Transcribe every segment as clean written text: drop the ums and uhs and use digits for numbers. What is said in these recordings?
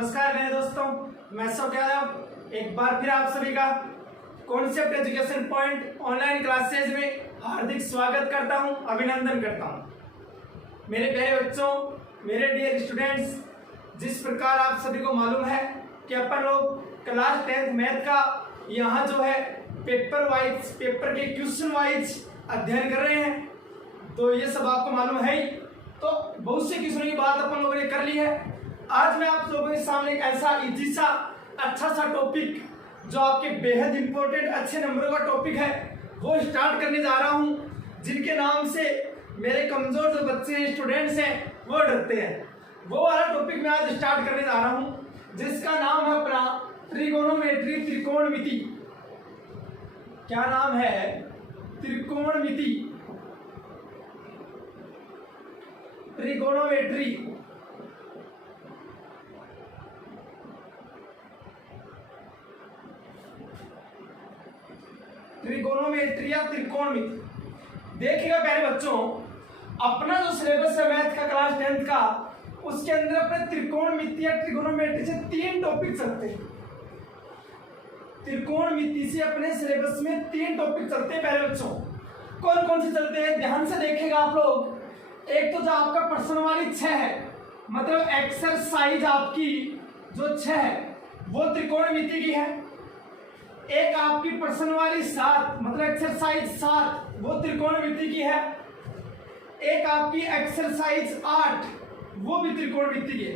नमस्कार मेरे दोस्तों, मैं अशोक यादव एक बार फिर आप सभी का concept education point online classes में हार्दिक स्वागत करता हूं, अभिनंदन करता हूं। मेरे प्यारे बच्चों, मेरे डियर स्टूडेंट्स, जिस प्रकार आप सभी को मालूम है कि अपन लोग क्लास 10th मैथ का यहाँ जो है पेपर के क्वेश्चन वाइज अध्ययन कर रहे हैं, तो ये सब आपको मालूम है ही। तो बहुत से क्वेश्चनों की बात अपन लोगों ने कर ली है। आज मैं आप लोगों के सामने एक ऐसा इजी सा अच्छा सा टॉपिक जो आपके बेहद इंपॉर्टेंट अच्छे नंबरों का टॉपिक है वो स्टार्ट करने जा रहा हूं, जिनके नाम से मेरे कमजोर जो बच्चे हैं, स्टूडेंट्स हैं, वो डरते हैं। वो वाला टॉपिक मैं आज स्टार्ट करने जा रहा हूं, जिसका नाम है अपना त्रिकोणमिति। त्रिकोणमिति क्या नाम है? त्रिकोणमिति, त्रिकोणोमेट्री। त्रिकोणोमेट्री या त्रिकोणमिति। देखिएगा प्यारे बच्चों, अपना जो सिलेबस है मैथ का क्लास 10th का, उसके अंदर अपने त्रिकोणमिति या त्रिकोणोमेट्री से 3 टॉपिक चलते हैं। त्रिकोणमिति से अपने सिलेबस में 3 टॉपिक चलते हैं प्यारे बच्चों। कौन कौन से चलते हैं ध्यान से देखिएगा आप लोग। एक तो जो आपका प्रश्न वाली 6 है, मतलब एक्सरसाइज आपकी जो 6 है वो त्रिकोणमिति की है। एक आपकी प्रश्न वाली 7 मतलब एक्सरसाइज 7 वो त्रिकोणमिति की है। एक आपकी एक्सरसाइज 8 वो भी त्रिकोणमिति की है।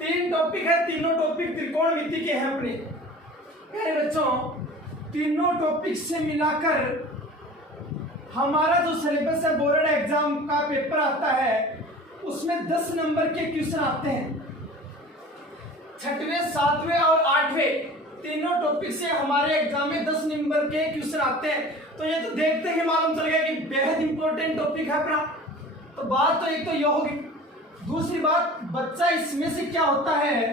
3 टॉपिक है, तीनों टॉपिक त्रिकोणमिति के हैं अपने प्यारे बच्चों। तीनों टॉपिक से मिलाकर हमारा जो सिलेबस है बोर्ड एग्जाम का पेपर आता है, उसमें 10 नंबर के क्वेश्चन आते हैं। 6वें 7वें और 8वें तीनों टॉपिक से हमारे एग्जाम में 10 नंबर के क्वेश्चन आते हैं। तो ये तो देखते ही मालूम चल गया कि बेहद इंपॉर्टेंट टॉपिक है अपना। तो बात तो एक तो ये होगी। दूसरी बात, बच्चा इसमें से क्या होता है,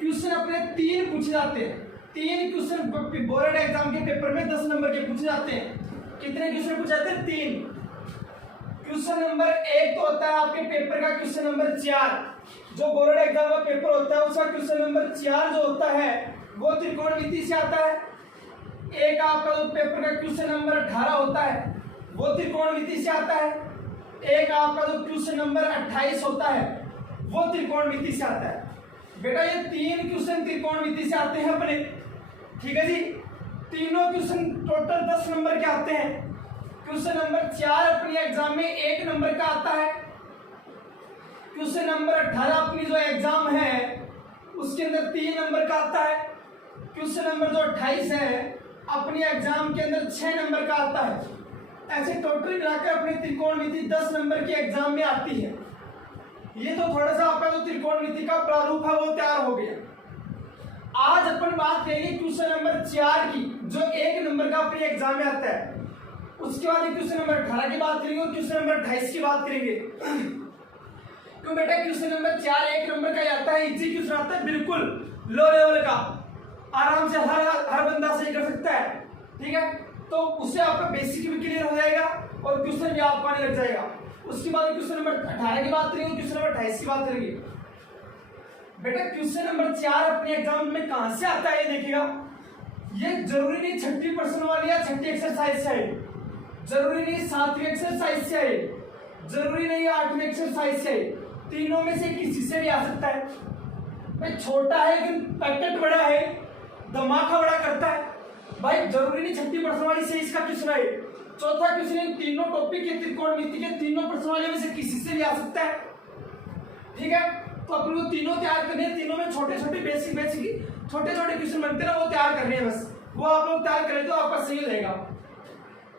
क्वेश्चन अपने 3 पूछे जाते हैं। 3 क्वेश्चन बोर्ड एग्जाम के पेपर में 10 नंबर के पूछे जाते हैं। कितने क्वेश्चन पूछे जाते हैं? 3। क्वेश्चन नंबर 1 तो होता है आपके पेपर का क्वेश्चन नंबर 4, जो बोर्ड एग्जाम का पेपर होता है उसका क्वेश्चन नंबर 4 जो होता है वो त्रिकोणमिति से आता है। एक आपका जो पेपर का क्वेश्चन नंबर 18 होता है वो त्रिकोणमिति से आता है। एक आपका जो क्वेश्चन नंबर 28 होता है वो त्रिकोणमिति से आता है। बेटा ये 3 क्वेश्चन त्रिकोणमिति से आते हैं अपने, ठीक है जी। तीनों क्वेश्चन टोटल 10 नंबर के आते हैं। क्वेश्चन नंबर 4 अपने एग्जाम में 1 नंबर का आता है। क्वेश्चन नंबर 18 अपनी जो एग्जाम है उसके अंदर 3 नंबर का आता है। क्वेश्चन नंबर जो 28 है अपनी एग्जाम के अंदर 6 नंबर का आता है। ऐसे टोटल मिलाकर अपनी त्रिकोणमिति 10 नंबर की एग्जाम में आती है। ये तो थोड़ा सा आपका जो त्रिकोणमिति का प्रारूप है वो तैयार हो गया। आज अपन बात करेंगे क्वेश्चन नंबर 4 की, जो 1 नंबर का अपने एग्जाम में आता है। उसके बाद क्वेश्चन नंबर 18 की बात करेंगे और क्वेश्चन नंबर 28 की बात करेंगे। क्यों बेटा? क्वेश्चन नंबर 4 1 नंबर का आता है, इजी क्वेश्चन आता है, बिल्कुल लो लेवल का, आराम से हर बंदा सही कर सकता है, ठीक है। तो उससे आपका बेसिक भी क्लियर हो जाएगा और क्वेश्चन भी आपको आने लग जाएगा। उसके बाद क्वेश्चन नंबर 18 की बात करेंगे, क्वेश्चन नंबर 28 की बात करेंगे। बेटा क्वेश्चन नंबर 4 अपने एग्जाम में कहां से आता है देखिएगा। ये जरूरी नहीं 6ठी प्रश्न वाली या 6ठी एक्सरसाइज से है, जरूरी नहीं 7वीं एक्सरसाइज से है, जरूरी नहीं 8वीं एक्सरसाइज से है। तीनों में से किसी से भी आ सकता है। भाई छोटा है लेकिन पैकेट बड़ा है, धमाका बड़ा करता है। भाई जरूरी नहीं 6ठी प्रश्न वाली से इसका क्वेश्चन है। चौथा क्वेश्चन तीनों टॉपिक के त्रिकोणमिति के तीनों प्रश्न वाले में से किसी से भी आ सकता है, ठीक है। तो अपन को तीनों तैयार करने हैं। तीनों में छोटे छोटे बेसिक छोटे छोटे क्वेश्चन बनते हैं ना, वो तैयार करने हैं बस। वो आप लोग तैयार करें तो आपका सही रहेगा।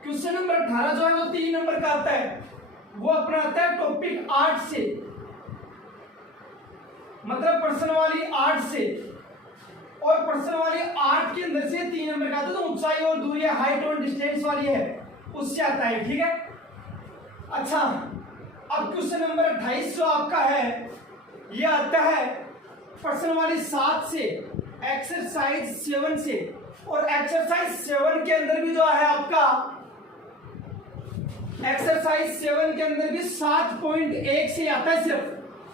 क्वेश्चन नंबर 18 जो है वो 3 नंबर का आता है, वो अपना आता है टॉपिक 8 से, मतलब प्रश्न वाली 8 से। और प्रश्न वाली 8 के अंदर से 3 नंबर का आता है, तो ऊंचाई और दूरी, हाइट और डिस्टेंस वाली है, उससे आता है, ठीक है। अच्छा, अब क्वेश्चन नंबर 28 जो आपका है ये आता है प्रश्न वाली 7 से, एक्सरसाइज 7 से। और एक्सरसाइज 7 के अंदर भी जो है आपका एक्सरसाइज 7 के अंदर भी 7.1 से आता है। सिर्फ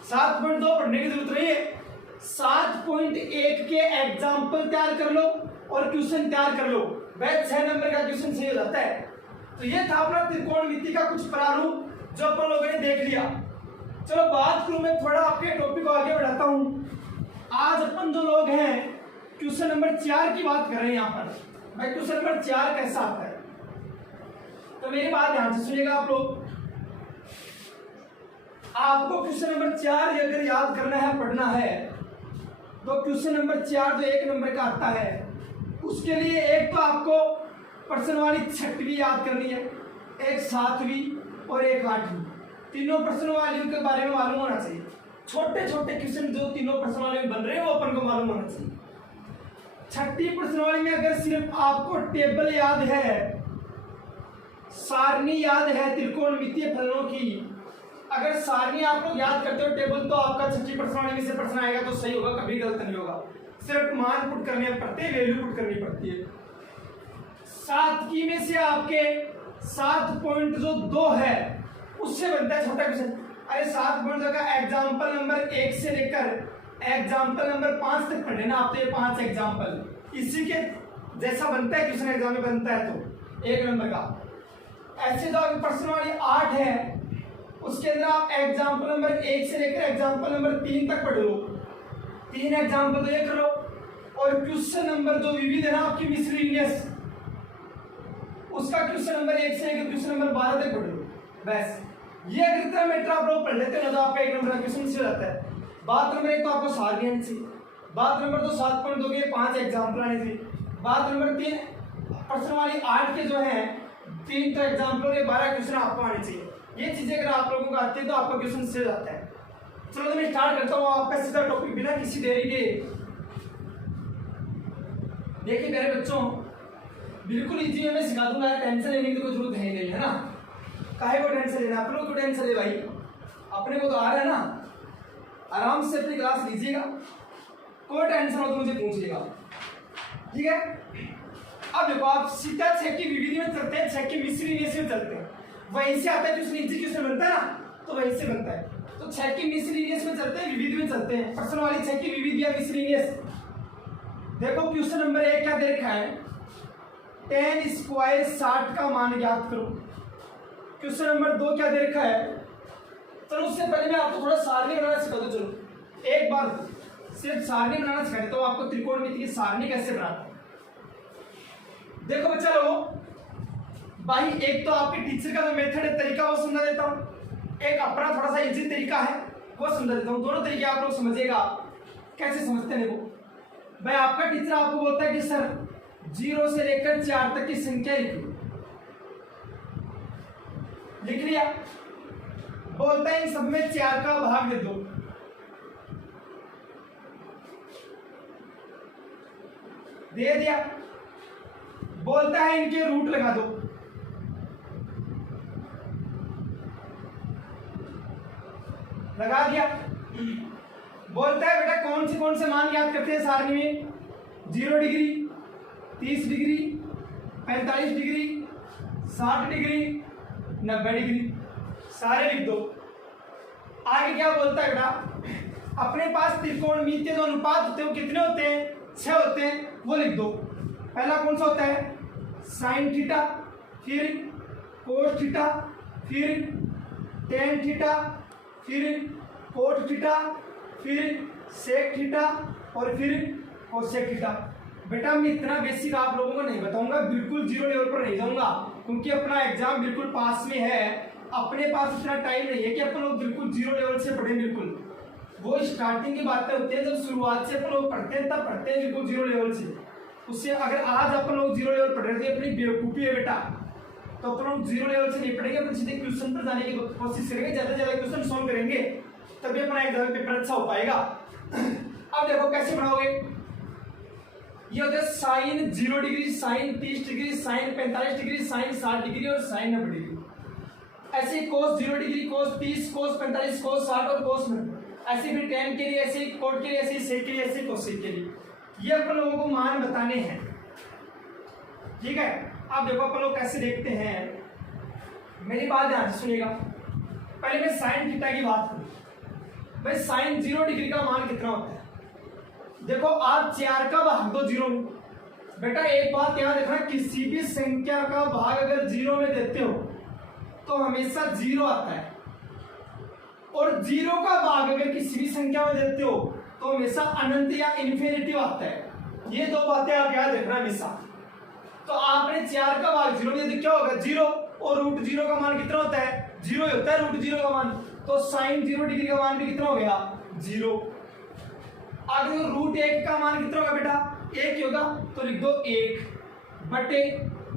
7.2 पढ़ने की जरूरत नहीं है, 7.1 के एग्जाम्पल तैयार कर लो और क्वेश्चन तैयार कर लो, वह 6 नंबर का क्वेश्चन सही हो जाता है। तो ये था अपना त्रिकोणमिति का कुछ प्रारूप जो अपन लोगों ने देख लिया। चलो बात करूं, मैं थोड़ा आपके टॉपिक को आगे बढ़ाता हूं। आज अपन जो लोग हैं क्वेश्चन नंबर 4 की बात कर रहे हैं यहाँ पर। भाई क्वेश्चन नंबर 4 कैसा आता है, तो मेरी बात ध्यान से सुनिएगा आप लोग। आपको क्वेश्चन नंबर 4 अगर याद करना है, पढ़ना है, तो क्वेश्चन नंबर 4 जो 1 नंबर का आता है, उसके लिए एक तो आपको प्रश्न वाली 6वीं याद करनी है, एक 7वीं और एक 8वीं। तीनों प्रश्न वालियों के बारे में मालूम होना चाहिए। छोटे छोटे क्वेश्चन जो तीनों प्रश्न वाले में बन रहे हैं वो अपन को मालूम होना चाहिए। 6वीं प्रश्न वाली में अगर सिर्फ आपको टेबल याद है, सारणी याद है त्रिकोणमितीय फलनों की, अगर सारणी आप लोग याद करते हो टेबल, तो आपका 6वीं प्रश्न वाली में से प्रश्न आएगा तो सही होगा, कभी गलत नहीं होगा। सिर्फ मान पुट करने पड़ते हैं, वैल्यू पुट करनी पड़ती है। 7वीं में से आपके 7.2 है उससे बनता है छोटा क्वेश्चन। अरे 7.2 का एग्जाम्पल नंबर 1 से लेकर एग्जाम्पल नंबर 5 तक पढ़े ना आप, तो ये 5 एग्जाम्पल इसी के जैसा बनता है क्वेश्चन एग्जाम में बनता है, तो 1 नंबर का। ऐसे जो आपकी प्रश्न वाली 8 है उसके अंदर आप एग्जाम्पल नंबर 1 से लेकर एग्जाम्पल नंबर 3 तक पढ़ लो, 3 एग्जाम्पल तो ये कर लो। और क्वेश्चन नंबर जो विविध है ना आपकी मिसलेनियस, उसका क्वेश्चन नंबर 1 से लेकर क्वेश्चन नंबर 12 तक पढ़ लो। बस ये अगर इतना मैटर आप लोग पढ़ लेते हैं तो आपका 1 नंबर का क्वेश्चन से जाता है। बात नंबर 1 तो आपको सारणी आनी चाहिए, बात नंबर 2 7.2 के 5 एग्जाम्पल आने चाहिए, बात नंबर 3 प्रश्न वाली 8 के जो है 3 तो एग्जाम्पल के 12 क्वेश्चन आपको आने चाहिए। ये चीजें अगर आप लोगों को आती है तो आपका क्वेश्चन से जाता है। चलो तो मैं स्टार्ट करता हूँ आपका सीधा टॉपिक बिना किसी देरी के। देखिए मेरे बच्चों, बिल्कुल इजी में सिखा दूंगा, टेंशन लेने की कोई जरूरत है नहीं, है ना। काहे को टेंशन लेना, अपने को टेंशन ले भाई, अपने को तो आ रहा है ना। आराम से अपनी क्लास लीजिएगा, कोई टेंशन हो तो मुझे पूछिएगा, ठीक है। अब देखो आप सीधा 6 की विविधि में चलते हैं, 6 की मिसलेनियस में चलते हैं। वहीं से आता है क्वेश्चन, इजी क्वेश्चन बनता है ना, तो वहीं से बनता है। तो 6 की मिसलेनियस में चलते हैं, विविधि में चलते हैं। प्रश्न वाली 6 की विविधि या मिसलेनियस। देखो क्वेश्चन नंबर 1 क्या दे रखा है, tan स्क्वायर 60 का मान ज्ञात करो। क्वेश्चन नंबर 2 क्या दे रखा है, चलो उससे पहले मैं आपको थोड़ा सारणी बनाना सिखा दूं। चलो एक बार सिर्फ सारणी बनाना सिखा देता हूं आपको, त्रिकोणमिति की सारणी कैसे बनाते हैं। देखो बच्चा लोगों, भाई एक तो आपके टीचर का जो मेथड है, तरीका, वो समझा देता हूं। एक अपना थोड़ा सा इजी तरीका है, वो समझा देता हूं। दोनों तरीके आप लोग समझिएगा कैसे समझते हैं। वो भाई आपका टीचर आपको बोलता है कि सर 0 से लेकर 4 तक की संख्या लिख लिया, बोलता है इन सब में 4 का भाग दे दो। दे दिया, बोलता है इनके रूट लगा दो। लगा दिया, बोलता है बेटा कौन से मान याद करते हैं सारणी में, 0 degree, 30 degree, 45 degree, 60 degree, 90 degree, सारे लिख दो। आगे क्या बोलता है बेटा, अपने पास त्रिकोणमितीय जो अनुपात होते हैं वो कितने होते हैं, 6 होते हैं, वो लिख दो। पहला कौन सा होता है, साइन थीटा, फिर कोस थीटा, फिर टेन थीटा, फिर कोट थीटा, फिर सेक थीटा और फिर कोसेक थीटा। बेटा मैं इतना बेसिक आप लोगों को नहीं बताऊंगा, बिल्कुल 0 लेवल पर नहीं जाऊंगा, क्योंकि अपना एग्जाम बिल्कुल पास में है। अपने पास इतना टाइम नहीं है कि अपन लोग बिल्कुल 0 लेवल से पढ़े। बिल्कुल वो स्टार्टिंग की बातें होती है, जब शुरुआत से अपन लोग पढ़ते हैं तब पढ़ते हैं बिल्कुल 0 लेवल से। उससे अगर आज अपन लोग 0 लेवल पढ़ रहे थे, अपनी बेवकूफी है बेटा, तो अपन लोग 0 लेवल से नहीं पढ़ेंगे, अपन सीधे क्वेश्चन पर जाने की कोशिश करेंगे, ज्यादा से ज्यादा क्वेश्चन सॉल्व करेंगे, तभी अपना एग्जाम पेपर अच्छा हो पाएगा। अब देखो कैसे बनाओगे, ये होता है sine 0 degree, sine 30 degree, sine 45 degree, sine 60 degree और साइन 90 डिग्री। ऐसे कोस 0 डिग्री, कोस 30, कोस 45, कोस 60 और कोस 90। ऐसे फिर टेन के लिए, ऐसे कोट के लिए, ऐसे सेक के लिए, ऐसे कोसेक के लिए। ये अपन लोगों को मान बताने हैं, ठीक है। अब देखो अपन लोग कैसे देखते हैं, मेरी बात ध्यान से सुनिएगा। पहले मैं साइन थीटा की बात करूं। भाई साइन 0 डिग्री का मान कितना होता है, देखो आप 4 का भाग दो 0 में। बेटा एक बात याद रखना, किसी भी संख्या का भाग अगर 0 में देते हो तो हमेशा 0 आता है, और 0 का भाग अगर किसी भी संख्या में देते हो तो हमेशा अनंत या इन्फिनिटिव आता है। ये दो बातें आप याद रखना हमेशा। तो आपने 4 का भाग 0 में दिया तो क्या होगा 0, और रूट 0 का मान कितना होता है 0 ही होता है रूट 0 का मान, तो साइन 0 डिग्री का मान भी कितना हो गया 0। आगे रूट 1 का मान कितना होगा बेटा 1 ही होगा, तो लिख दो 1 बटे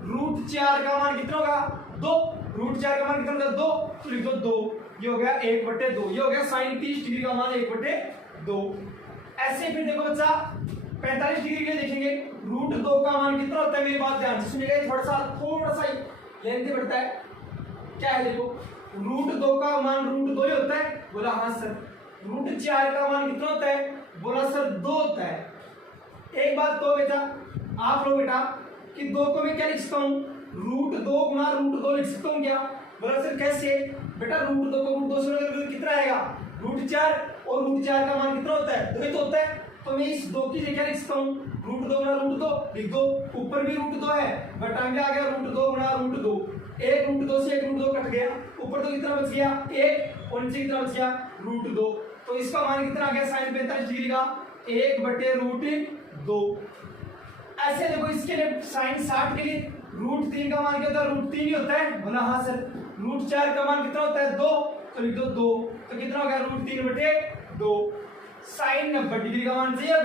रूट 4 का मान कितना होगा 2, रूट 4 का मान कितना होगा 2, तो लिख दो 2, ये हो गया 1 बटे 2, ये हो गया साइन 30 डिग्री का मान 1 बटे 2। ऐसे फिर देखो बच्चा 45 डिग्री के लिए देखेंगे, रूट 2 का मान कितना होता है, मेरी बात ध्यान से सुनिएगा, थोड़ा सा लेंथी बढ़ता है। क्या है देखो, रूट 2 का मान रूट 2 ही होता है, बोला हाँ सर। रूट 4 का मान कितना होता है, बोला सर 2 होता है। एक बात तो बेटा आप लोग बेटा कि 2 को मैं क्या लिख सकता हूँ, रूट 2 गुना रूट 2 लिख सकता हूँ क्या, बोला सर कैसे, बेटा रूट 2 को रूट 2 से कितना आएगा रूट 4, और रूट 4 का मान कितना होता है 2 ही तो होता है, तो मैं इस 2 की जगह लिख सकता हूँ रूट 2 गुना रूट 2 लिख दो, ऊपर भी रूट 2 है बट आगे आ गया रूट 2 गुना रूट 2, एक रूट 2 से एक रूट 2 कट गया, ऊपर तो कितना बच गया 1 और नीचे कितना बच गया रूट 2, तो इसका मान कितना आ गया साइन 45 डिग्री का 1 बटे रूट 2। ऐसे देखो इसके लिए साइन 60 के लिए रूट 3 का मान क्या होता है रूट 3 ही होता है, बोला हाँ सर। रूट 4 का मान कितना होता है 2, तो लिख दो 2, तो कितना हो गया रूट 3 बटे 2। साइन 90 डिग्री का मान चाहिए,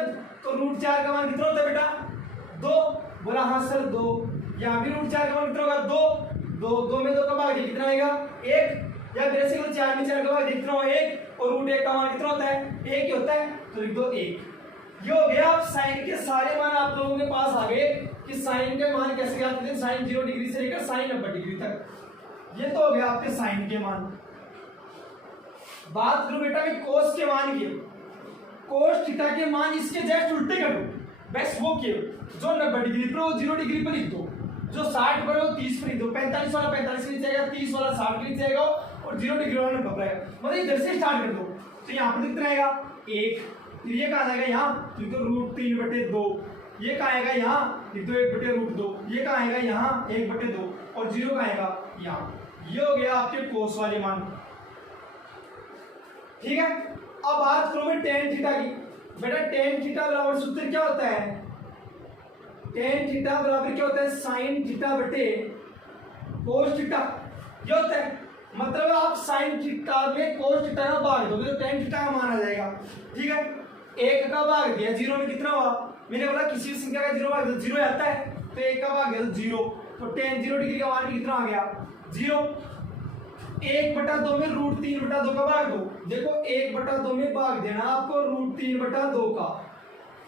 तो रूट 4 का मान कितना होता है बेटा 2, बोला हाँ सर 2। यहाँ भी रूट 4 का मान कितना होगा 2 में 2 का भाग कितना आएगा 1, या वैसे 4 में 4 का भाग कितना होगा 1, और रूट 1 का मान कितना होता है 1 ही होता है, तो लिख दो 1। ये हो गया, आप साइन के सारे मान आप लोगों के पास आ गए कि साइन के मान कैसे ज्ञात करते हैं, साइन 0 डिग्री से लेकर साइन 90 डिग्री तक। ये तो हो गया आपके साइन के मान। बात करो बेटा मैं कोस के मान की, कोस थीटा के मान इसके जस्ट उल्टे करो, बस वो किए जो 90 डिग्री पर हो 0 डिग्री पर लिख दो, जो 60 पर हो 30 पर लिख दो, 45 वाला 45 के नीचे आएगा, 30 वाला 60 के नीचे आएगा, और 0 डिग्री वाला 90 पर आएगा, मतलब इधर से स्टार्ट कर दो। तो यहाँ पर कितना आएगा 1, फिर ये कहाँ आएगा यहाँ लिख दो रूट 3 बटे 2, ये कहाँ आएगा यहाँ लिख दो 1 बटे रूट 2, ये कहाँ आएगा यहाँ 1 बटे 2, और 0 कहाँ आएगा यहाँ। ये हो गया आपके कोस वाले मान, ठीक है। अब बात करो मैं टेन थीटा की, बेटा टेन थीटा बराबर सूत्र क्या होता है, टेन थीटा बराबर क्या होता है साइन थीटा बटे कोस थीटा, ये होता है। मतलब आप साइन थीटा में कोस थीटा का भाग दोगे तो टेन थीटा का मान आ जाएगा, ठीक है। 1 का भाग दिया 0 में कितना हुआ, मैंने बोला किसी भी संख्या का 0 भाग 0 आता है, तो 1 का भाग दिया 0, तो टेन 0 डिग्री का मान कितना आ गया 0। 1 बटा 2 में रूट 3 बटा 2 का भाग दो, देखो 1 बटा 2 में भाग देना आपको रूट 3 बटा 2 का।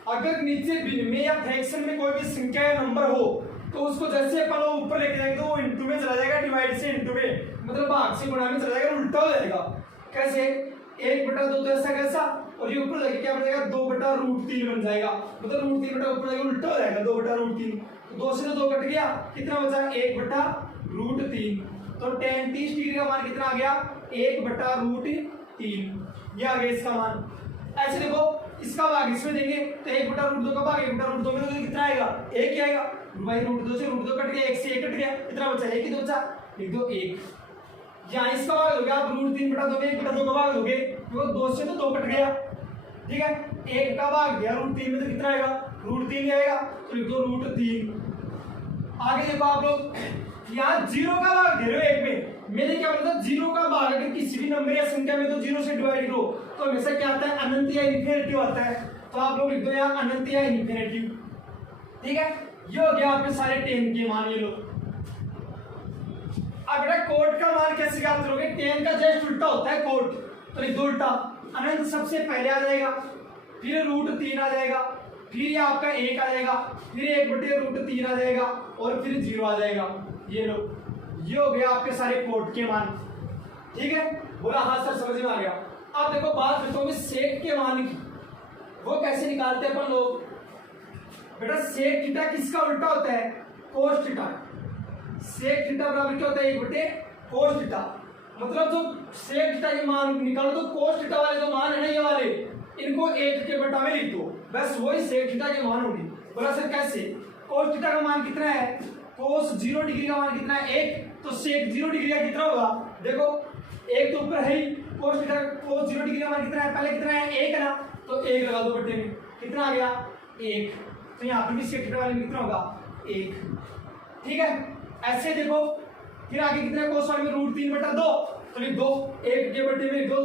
अगर नीचे भिन्न में या फ्रैक्शन में कोई भी संख्या या नंबर हो तो उसको जैसे अपन ऊपर लेके जाएंगे तो वो इंटू में चला जाएगा, डिवाइड से इंटू में, मतलब भाग से गुणा में चला जाएगा, उल्टा हो जाएगा। कैसे 1 बटा 2 तो ऐसा कैसा, और ये ऊपर जाके क्या बन जाएगा 2 बटा रूट 3 बन जाएगा, मतलब रूट 3 बटा ऊपर जाएगा उल्टा हो जाएगा 2 बटा रूट 3, तो 2 से 2 कट गया, कितना बचा 1 बटा रूट 3, तो टेन 30 डिग्री का मान कितना आ गया 1 बटा रूट 3, ये आ गया इसका मान। ऐसे देखो इसका भाग इसमें देंगे तो 1 बटा रूट 2 का भाग 1 बटा रूट 2 में तो कितना आएगा 1 ही आएगा, भाई रूट 2 से रूट 2 कट गया, 1 से 1 कट गया, कितना बचा 1 ही तो बचा, लिख दो 1। यहाँ इसका भाग दोगे आप रूट 3 बटा 2 में 1 बटा 2 का भाग दोगे तो 2 से तो 2 कट गया, ठीक है। 1 का भाग गया रूट 3 में तो कितना आएगा रूट 3 ही आएगा, तो लिख दो रूट 3। आगे देखो आप लोग यहाँ 0 का भाग दे रहे हो 1 में, मैंने क्या बोला था 0 का भाग अगर किसी भी नंबर या संख्या में तो 0 से डिवाइड करो तो हमेशा क्या आता है अनंत या इन्फिनिटिव आता है, तो आप लोग लिख दो यहाँ अनंत या इन्फिनिटिव, ठीक है। ये हो गया आपके सारे टेन के मान, ये लो। अब बेटा कोट का मान कैसे ज्ञात करोगे, टेन का जस्ट उल्टा होता है कोट, तो लिख दो उल्टा, अनंत सबसे पहले आ जाएगा, फिर रूट 3 आ जाएगा, फिर ये आपका 1 आ जाएगा, फिर 1 बटे रूट 3 आ जाएगा, और फिर 0 आ जाएगा। ये लो, ये हो गया आपके सारे कोट के मान, ठीक है। बोला हाँ सर समझ में आ गया। अब देखो बात करता हूँ सेक के मान की, वो कैसे निकालते हैं अपन लोग। बेटा सेक थीटा किसका उल्टा होता है कोस थीटा, सेक थीटा बराबर क्या होता है 1 बटे कोस थीटा, मतलब जो सेक थीटा के मान निकालो तो कोस थीटा वाले जो मान है ना ये वाले, इनको 1 के बटा में लिख दो, बस वही सेक थीटा के मान होंगे। बोला सर कैसे? कोस थीटा का मान कितना है? कोस 0 डिग्री का मान कितना है? 1। तो सेक 0 डिग्री का कितना होगा? देखो 1 तो ऊपर है ही। कोस थीटा कोस 0 डिग्री का मान कितना है? पहले कितना है? 1 है ना, तो 1 लगा दो बट्टे में, कितना आ गया? 1। तो यहाँ पे भी सेक थीटा वाले में कितना होगा? 1। ठीक है, ऐसे देखो फिर आगे कितना? कोस वाले में √3/2, तो लिख दो 1 के बट्टे में लिख दो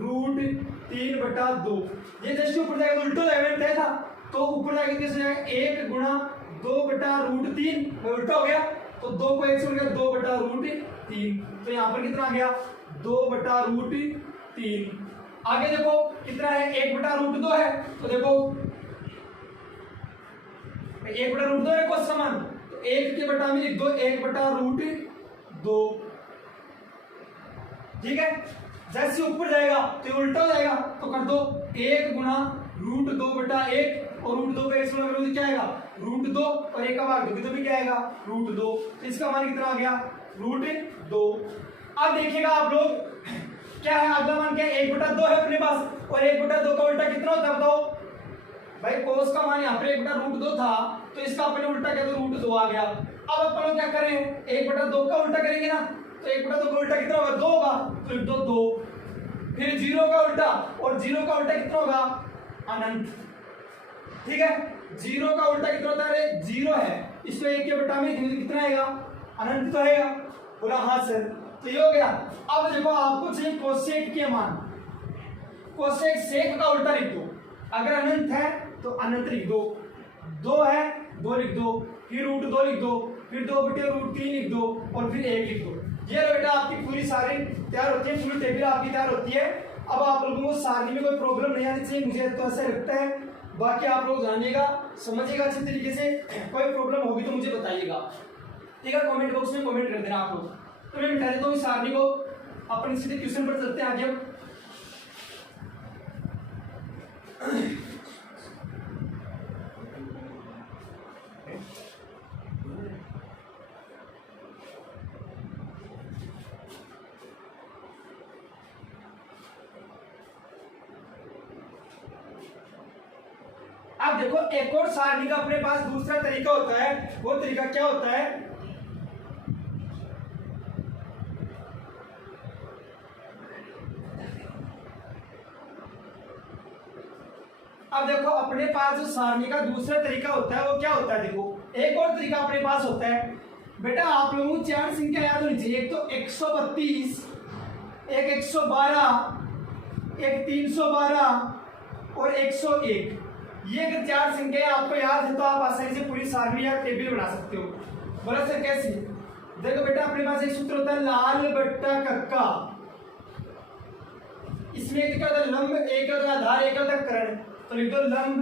√3/2। ये जस्ट ऊपर जाएगा तो उल्टा जाएगा, मैंने तय था, तो ऊपर जाके कैसे जाएगा? 1 गुणा 2/√3 उल्टा हो गया, तो 2 को 1 से उड़ गया 2/√3। तो यहाँ पर कितना आ गया? 2/√3। आगे देखो कितना है? 1/√2 है, तो देखो 1/√2 है कोस समान, तो 1 के बटा में लिख दो 1/√2। ठीक है, जैसे ऊपर जाएगा तो उल्टा हो जाएगा, तो कर दो 1 गुणा √2/1 और √2 पे 1 से क्या आएगा? √2 और 1 का भाग दोगे तो भी क्या आएगा? √2। तो इसका मान कितना आ गया? √2। अब देखिएगा आप लोग क्या है, अगला मान क्या है? 1/2 है अपने पास, और 1/2 का उल्टा कितना होता है बताओ भाई? कोस का मान यहाँ पर 1/√2 था, तो इसका अपने उल्टा क्या? तो √2 आ गया। अब अपन लोग क्या करें? 1/2 का उल्टा करेंगे ना, तो 1/2 का उल्टा कितना होगा? 2 होगा, तो लिख दो 2। फिर 0 का उल्टा, और 0 का उल्टा कितना होगा? अनंत। ठीक है, 0 का उल्टा कितना होता है? 0 है, इसको 1 के बटा में कितना आएगा? अनंत तो आएगा। बोला हाँ सर, तो ये हो गया। अब देखो आपको चाहिए कोसेक के मान। कोसेक सेक का उल्टा लिख दो, अगर अनंत है तो अनंत लिख दो, 2 है 2 लिख दो, फिर √2 लिख दो, फिर 2/√3 लिख दो, और फिर 1 लिख दो। ये बेटा आपकी पूरी सारी तैयार होती है, पूरी टेबल आपकी तैयार होती है। अब आप लोगों को सारणी में कोई प्रॉब्लम नहीं आनी चाहिए, मुझे तो ऐसा लगता है। बाकी आप लोग जानिएगा, समझिएगा अच्छे तरीके से, कोई प्रॉब्लम होगी तो मुझे बताइएगा। ठीक है, कमेंट बॉक्स में कमेंट कर देना आप लोग। तो मैं मिटा देता हूँ इस सारणी को, अपन सीधे क्वेश्चन पर चलते हैं आगे। अब देखो एक और सारणी का अपने पास दूसरा तरीका होता है। वो तरीका क्या होता है? अब देखो अपने पास जो सारणी का दूसरा तरीका होता है वो क्या होता है? देखो एक और तरीका अपने पास होता है बेटा, आप लोगों को 4 संख्या याद होनी चाहिए। एक तो 132, एक 112, एक 312 और 101। ये अगर 4 संख्या आपको याद है तो आप आसानी से पूरी सारणी या टेबल बना सकते हो। बोला सर कैसे? देखो बेटा अपने पास एक सूत्र होता है लाल बट्टा कक्का। इसमें क्या होता है? लंब, एक होता है आधार, एक होता है कर्ण। तो लिख दो लंब,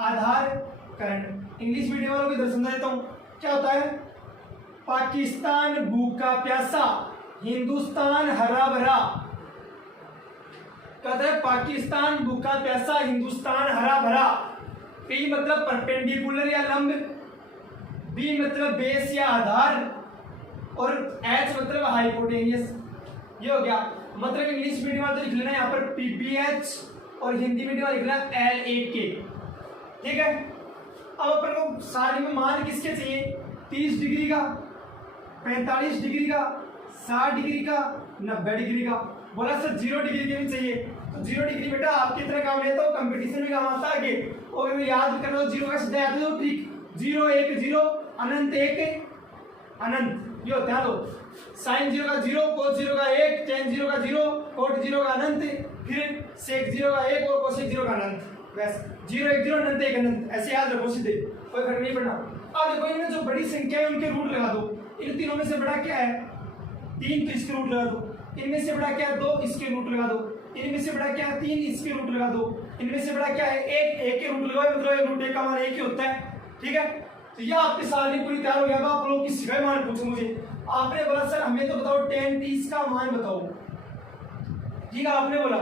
आधार, कर्ण। इंग्लिश मीडियम वालों को इधर समझा देता हूं। क्या होता है? पाकिस्तान भूखा प्यासा, हिंदुस्तान हरा भरा। कहता है पाकिस्तान भूखा प्यासा, हिंदुस्तान हरा भरा। पी मतलब परपेंडिकुलर या लंब, बी मतलब बेस या आधार, और एच मतलब हाइपोटेनियस। ये हो गया। मतलब इंग्लिश मीडियम वाले लिख लेना यहाँ पर पीपीएच, और हिंदी मीडियम वाले लिखना LAK। ठीक है, अब अपन को सारणी में मान किसके चाहिए? 30 डिग्री का, 45 डिग्री का, 60 डिग्री का, 90 डिग्री का। बोला सर 0 डिग्री के भी चाहिए। तो 0 डिग्री बेटा आपकी तरह काम लेता हूँ, कंपटीशन में काम आता है आगे, और याद करना 0 का सीधा याद हो। ठीक, 0 1 0, अनंत 1 अनंत। ये होता है दो साइन 0 का 0, कोस 0 का 1, टेन 0 का 0, कोट 0 का अनंत, फिर सेक 0 का 1 और कोसेक 0 का अनंत। बस 0 1 0 अनंत 1 अनंत, ऐसे याद रखो सीधे, कोई फर्क नहीं पड़ना। अब देखो इनमें जो बड़ी संख्या है उनके रूट लगा दो। इन तीनों में से बड़ा क्या है? 3, तो इसके रूट लगा दो। इनमें से बड़ा क्या है? 2, इसके रूट लगा दो। इनमें से बड़ा क्या है? 3, इसके रूट लगा दो। इनमें से बड़ा क्या है? 1 के रूट लगाओ, मतलब रूट 1 का मान 1 ही होता है। ठीक है, तो ये आपकी सारणी पूरी तैयार हो गया। अब आप लोग किसी का मान पूछो मुझे। आपने बोला सर हमें तो बताओ tan 30 का मान बताओ। ठीक है, आपने बोला।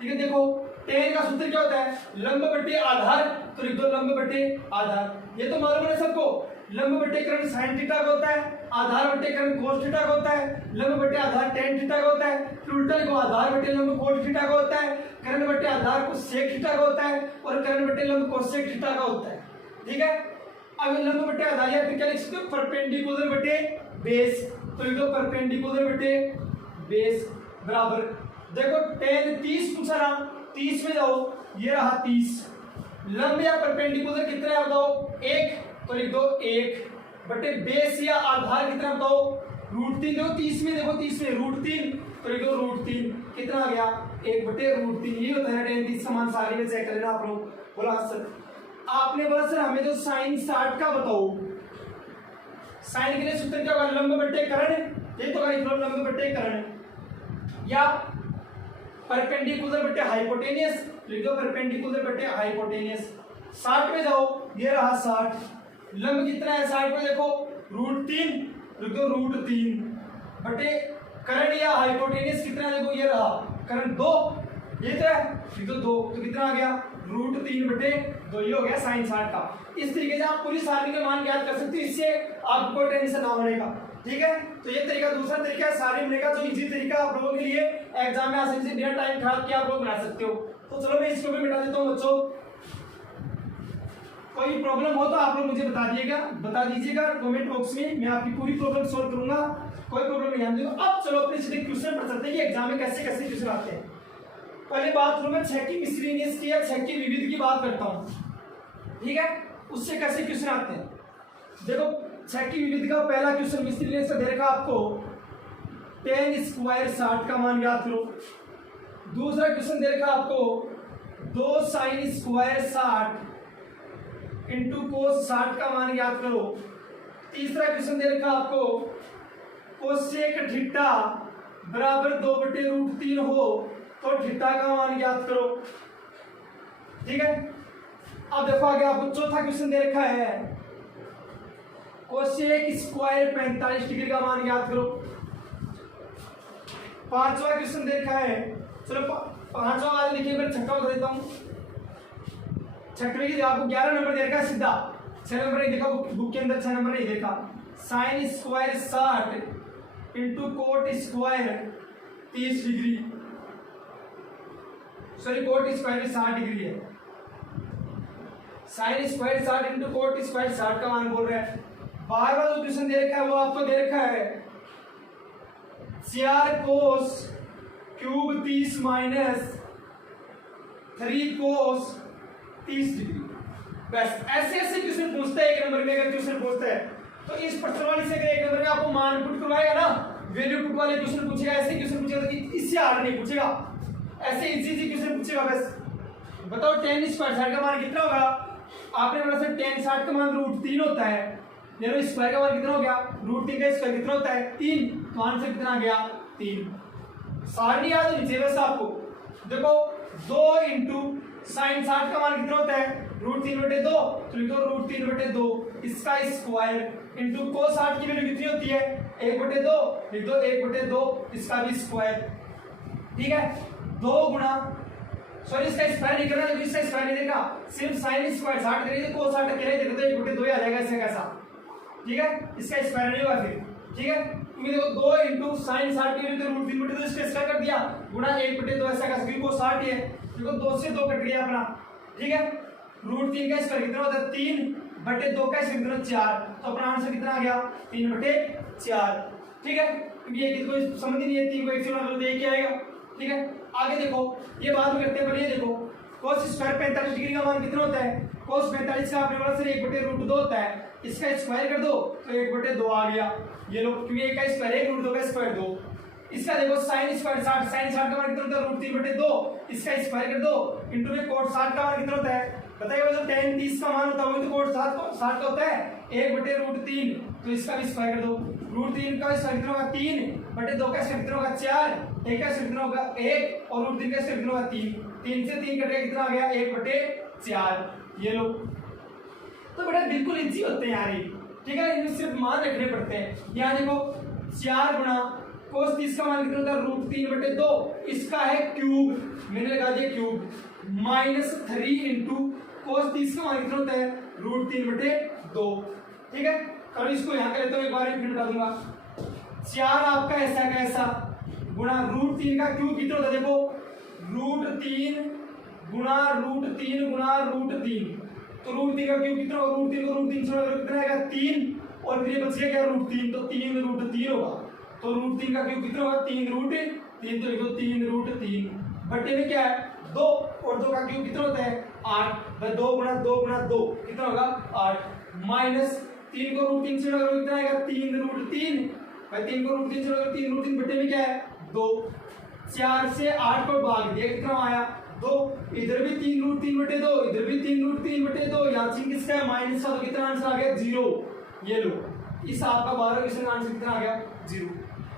ठीक है, देखो tan का सूत्र क्या होता है? लंब बटे आधार। तो लिख दो लंब बटे आधार। ये तो मालूम है सबको। लंब बटे कर्ण sin थीटा का होता है, आधार बटे कर्ण cos थीटा का होता है, लंब बटे आधार tan थीटा का होता है। फिर उल्टा लिखो, आधार बटे लंब cos थीटा का होता है, कर्ण बटे आधार cosec थीटा का होता है और कर्ण बटे लंब cosec थीटा का होता है। ठीक है, अब लंब बटे आधार या फिर क्या लिख सकते हो, परपेंडिकुलर बटे बेस। तो लिख दो परपेंडिकुलर बटे बेस बराबर, देखो tan 30 पूछा ना, 30 में जाओ, ये रहा 30। लंब या परपेंडिकुलर कितना है बताओ, 1, तो लिख दो 1 बटे बेस या आधार कितना बताओ, √3। देखो 30 में, देखो 30 में √3, तो लिख दो √3, कितना आ गया 1 बटे √3। ये होता है tan 30 समान सारी में चेक कर लेना आप लोग। बोला सर, आपने बोला सर हमें जो साइन 60 का बताओ, साइन के लिए सूत्र क्या होगा, लंब बटे कर्ण, ये तो लंब बटे कर्ण या परपेंडिकुलर बटे हाइपोटेनियस, लिख दो परपेंडिकुलर बटे हाइपोटेनियस। 60 में जाओ, ये रहा 60, लंब कितना है 60 में, देखो √3, लिख दो √3 बटे कर्ण या हाइपोटेनियस कितना है, देखो ये रहा कर्ण 2, ये तो है, लिख दो 2, तो कितना आ गया √3 बटे 2, ये हो गया साइन 60 का। इस तरीके से आप पूरी सारणी के मान ज्ञात कर सकते हो, इससे आपको कोई टेंशन ना होने का। ठीक है, तो ये तरीका दूसरा तरीका है सारणी बनाने का, जो इजी तरीका आप लोगों के लिए एग्जाम में आसानी से बिना टाइम खराब किए आप लोग बना सकते हो। तो चलो मैं इसको भी मिटा देता हूँ बच्चों, कोई प्रॉब्लम हो तो आप लोग मुझे बता दीजिएगा कमेंट बॉक्स में, मैं आपकी पूरी प्रॉब्लम सॉल्व करूंगा, कोई प्रॉब्लम नहीं आने दूंगा। अब चलो अपने सीधे क्वेश्चन पढ़ सकते हैं कि एग्जाम में कैसे कैसे क्वेश्चन आते हैं। पहले बात करूं मैं 6 की मिसलेनियस की या 6 की विविध की बात करता हूं। ठीक है, उससे कैसे क्वेश्चन आते हैं, देखो 6 की विविध का पहला क्वेश्चन मिसलेनियस का दे रखा आपको, tan स्क्वायर 60 का मान ज्ञात करो। दूसरा क्वेश्चन दे रखा आपको 2 sin स्क्वायर 60 इंटू कोस 60 का मान ज्ञात करो। तीसरा क्वेश्चन दे रखा आपको कोसेक थीटा बराबर 2 बटे √3 हो तो थीटा का मान ज्ञात करो। ठीक है, अब देखो आगे आपको चौथा क्वेश्चन दे रखा है कोसेक स्क्वायर 45 डिग्री का मान ज्ञात करो। पांचवा क्वेश्चन दे रखा है, चलो पांचवा वाला लिखिए, मैं छठा बता देता हूँ। छठवें की आपको 11 नंबर दे रखा है सीधा, 6 नंबर नहीं देखा बुक के अंदर, 6 नंबर नहीं देखा। Sine square 60 into cot square 30 degree, sorry cot square 60 degree है, sine square 60 into cot square 60 का मान बोल रहा है। 12वां जो क्वेश्चन दे रखा है वो आपको दे रखा है 4 कोस क्यूब 30 माइनस 3 कोस 30 डिग्री। बस ऐसे ऐसे क्वेश्चन पूछता है एक नंबर में, अगर क्वेश्चन पूछता है तो इस प्रश्न वाली से अगर एक नंबर में आपको मान पुट करवाएगा ना, वैल्यू पुट वाले क्वेश्चन पूछेगा, ऐसे क्वेश्चन पूछेगा तो इससे हार्ड नहीं पूछेगा, ऐसे इजी क्वेश्चन पूछेगा। बस बताओ tan स्क्वायर 60 का मान कितना होगा, आपने बोला सर tan 60 का मान √3 होता है, देखो स्क्वायर का मान कितना हो गया, √3 का स्क्वायर कितना होता है 3, तो आंसर कितना आ गया 3। सारणी याद होनी चाहिए बस आपको। देखो 2 इंटू साइन 60 का मान कितना होता है √3 बटे 2, तो लिखो √3 बटे 2 इसका स्क्वायर इंटू कोस 60 की वैल्यू कितनी होती है 1 बटे 2, लिख दो 1 बटे 2 इसका भी स्क्वायर। ठीक है, 2 गुणा, सॉरी इसका स्क्वायर नहीं करना, इसका स्क्वायर नहीं देगा, सिर्फ साइन स्क्वायर 60 करेंगे तो कोस 60 अकेले देखो तो 1 बटे 2 ही आ जाएगा इससे कैसा। ठीक है, इसका स्क्वायर नहीं होगा फिर। ठीक है, क्योंकि देखो 2 इंटू साइन 60 की वैल्यू √3 बटे 2 इसका स्क्वायर कर दिया गुणा 1 बटे 2 ऐसा कैसे, क्योंकि कोस 60 ही है, देखो 2 से 2 कट गया अपना। ठीक है, √3 का स्क्वायर कितना होता है 3 बटे 2 का स्क्वायर कितना 4, तो अपना आंसर कितना आ गया 3 बटे 4। ठीक है, क्योंकि ये कोई समझ ही नहीं है, 3 को 1 से गुणा करो तो 1 ही आएगा। ठीक है, आगे देखो ये बात करते हैं, पर ये देखो cos स्क्वायर 45 डिग्री का मान कितना होता है, cos 45 का आपने बोला सर 1 बटे √2 होता है, इसका स्क्वायर कर दो तो 1 बटे 2 आ गया। ये लो, क्योंकि 1 का स्क्वायर 1 √2 का स्क्वायर 2। इसका देखो साइन स्क्वायर 60, साइन 60 का मान कितना होता है √3 बटे 2, इसका स्क्वायर कर दो इंटू में कोट 60 का मान कितना होता है बताइए, जो tan 30 का मान होता है वही तो कोट 60 का होता है 1 बटे √3, तो इसका भी स्क्वायर कर दो। √3 का स्क्वायर कितना होगा 3 बटे 2 का स्क्वायर कितना होगा 4, 1 का स्क्वायर कितना होगा 1 और √3 का स्क्वायर कितना होगा 3, 3 से 3 कटेगा कितना आ गया 1 बटे 4। ये लो, तो बेटा बिल्कुल इजी होते हैं यार ये। ठीक है, इनमें सिर्फ मान रखने पड़ते हैं। यहाँ देखो 4 गुणा cos 30 का मान कितना होता है √3 बटे 2, इसका है क्यूब, मैंने लगा दिया क्यूब, माइनस 3 इंटू cos 30 का मान कितना होता है √3 बटे 2। ठीक है, करो इसको यहाँ कर लेता हूँ एक बार फिर बता दूंगा। 4 आपका ऐसा का ऐसा गुणा √3 का क्यूब कितना होता है देखो, √3 गुणा √3 गुणा √3, तो √3 का क्यूब कितना होगा, √3 को √3 से कितना आएगा 3, और फिर ये बच गया क्या √3, तो 3 √3 होगा। तो √3 का क्यूब कितना होगा 3 तो लिखो 3 √3 बट्टे में क्या है 2, और 2 का क्यूब कितना होता है 8, 2 गुणा 2 गुणा 2 कितना होगा 8, माइनस 3 को √3 से लगाओ कितना आएगा 3 √3, भाई 3 को √3 से लगाओ 3 √3 बट्टे में क्या है 2, 4 से 8 को भाग दिया कितना आया 2, इधर भी 3 √3 बटे 2, इधर भी 3 √3 बटे 2, यहाँ चिन्ह किसका है माइनस का, तो कितना आंसर आ गया 0। ये लो इस आपका 12 क्वेश्चन का आंसर कितना आ गया 0।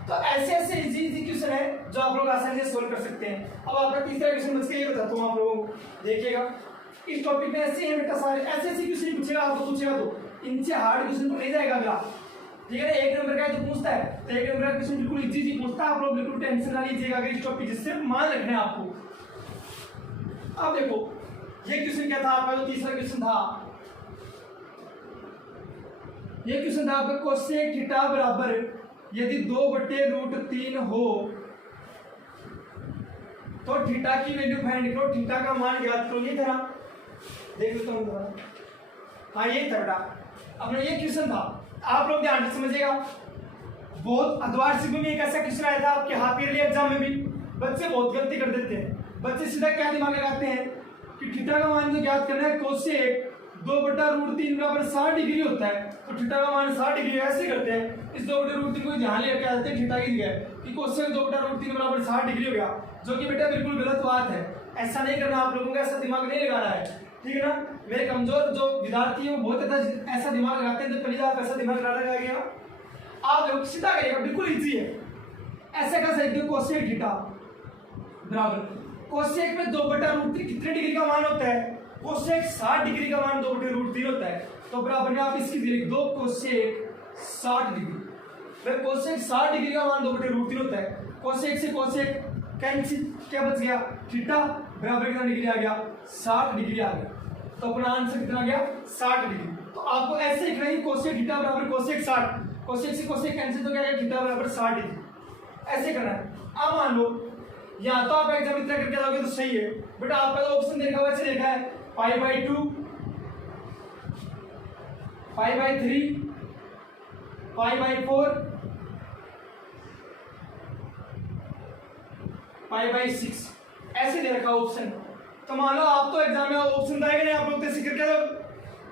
तो ऐसे ऐसे इजी क्वेश्चन है जो आप लोग आसानी से सोल्व कर सकते हैं। अब आपका तीसरा क्वेश्चन बच गया, ये बताता हूँ आप लोगों को, देखिएगा इस टॉपिक में ऐसे हैं बेटा सारे ऐसे ऐसे क्वेश्चन पूछेगा, आपको पूछेगा तो इनसे हार्ड क्वेश्चन तो नहीं जाएगा अगला, ठीक है ना। 1 नंबर का जो पूछता है तो 1 नंबर का क्वेश्चन बिल्कुल इजी पूछता है, आप लोग बिल्कुल टेंशन ना लीजिएगा अगर इस टॉपिक जिससे मान रखना है आपको। अब देखो ये क्वेश्चन क्या था आपका, जो तीसरा क्वेश्चन था, ये क्वेश्चन था आपका कोसेक थीटा बराबर यदि 2/√3 हो तो थीटा की वैल्यू फाइंड करो, थीटा का मान ज्ञात करो। ये था देख लेता हूँ, हाँ ये था बेटा अपना ये क्वेश्चन था, आप लोग ध्यान से समझिएगा। बहुत अद्वार में एक ऐसा क्वेश्चन आया था आपके हाफ ईयरली एग्जाम में भी, बच्चे बहुत गलती कर देते हैं। बच्चे सीधा क्या दिमाग लगाते हैं कि थीटा का मान तो ज्ञात करना है, कोसेक 2/√3 बराबर 60 डिग्री होता है, तो थीटा का मान 60 डिग्री ऐसे करते हैं, इस 2/√3 को ध्यान लेकर क्या देते हैं थीटा की जगह कि कोसेक 2/√3 बराबर 60 डिग्री हो गया, जो कि बेटा बिल्कुल गलत बात है। ऐसा नहीं करना आप लोगों को, ऐसा दिमाग नहीं लगाना है, ठीक है ना। मेरे कमजोर जो विद्यार्थी है वो बहुत ऐसा दिमाग लगाते हैं, तो पहले आप ऐसा दिमाग लगा गया आप लोग सीधा करिएगा, बिल्कुल इजी है। ऐसे कर सकते हो कोसेक थीटा बराबर कोसेक में 2/√3 कितने डिग्री का मान होता है, कोसेक 60 डिग्री का मान 2/√3 होता है, तो बराबर में आप इसकी लिख दो कोसेक 60 डिग्री। फिर कोसेक 60 डिग्री का मान 2/√3 होता है, कोसेक से कोसेक कैंसिल, क्या बच गया थीटा बराबर कितना डिग्री आ गया 60 डिग्री आ गया, तो अपना आंसर कितना आ गया 60 डिग्री। तो आपको ऐसे लिखना है कोसेक थीटा बराबर कोसेक 60, कोसेक से कोसेक कैंसिल तो क्या गया थीटा बराबर 60 डिग्री, ऐसे करना है। अब मान लो या तो आप एग्जाम इतना करके जाओगे तो सही है, बट आपका तो ऑप्शन देखा हुआ देखा है π/2, π/3, π/4, π/6 ऐसे दे रखा ऑप्शन। तो मान लो आप तो एग्जाम में ऑप्शन आएगा नहीं, आप लोग तो सीख करके,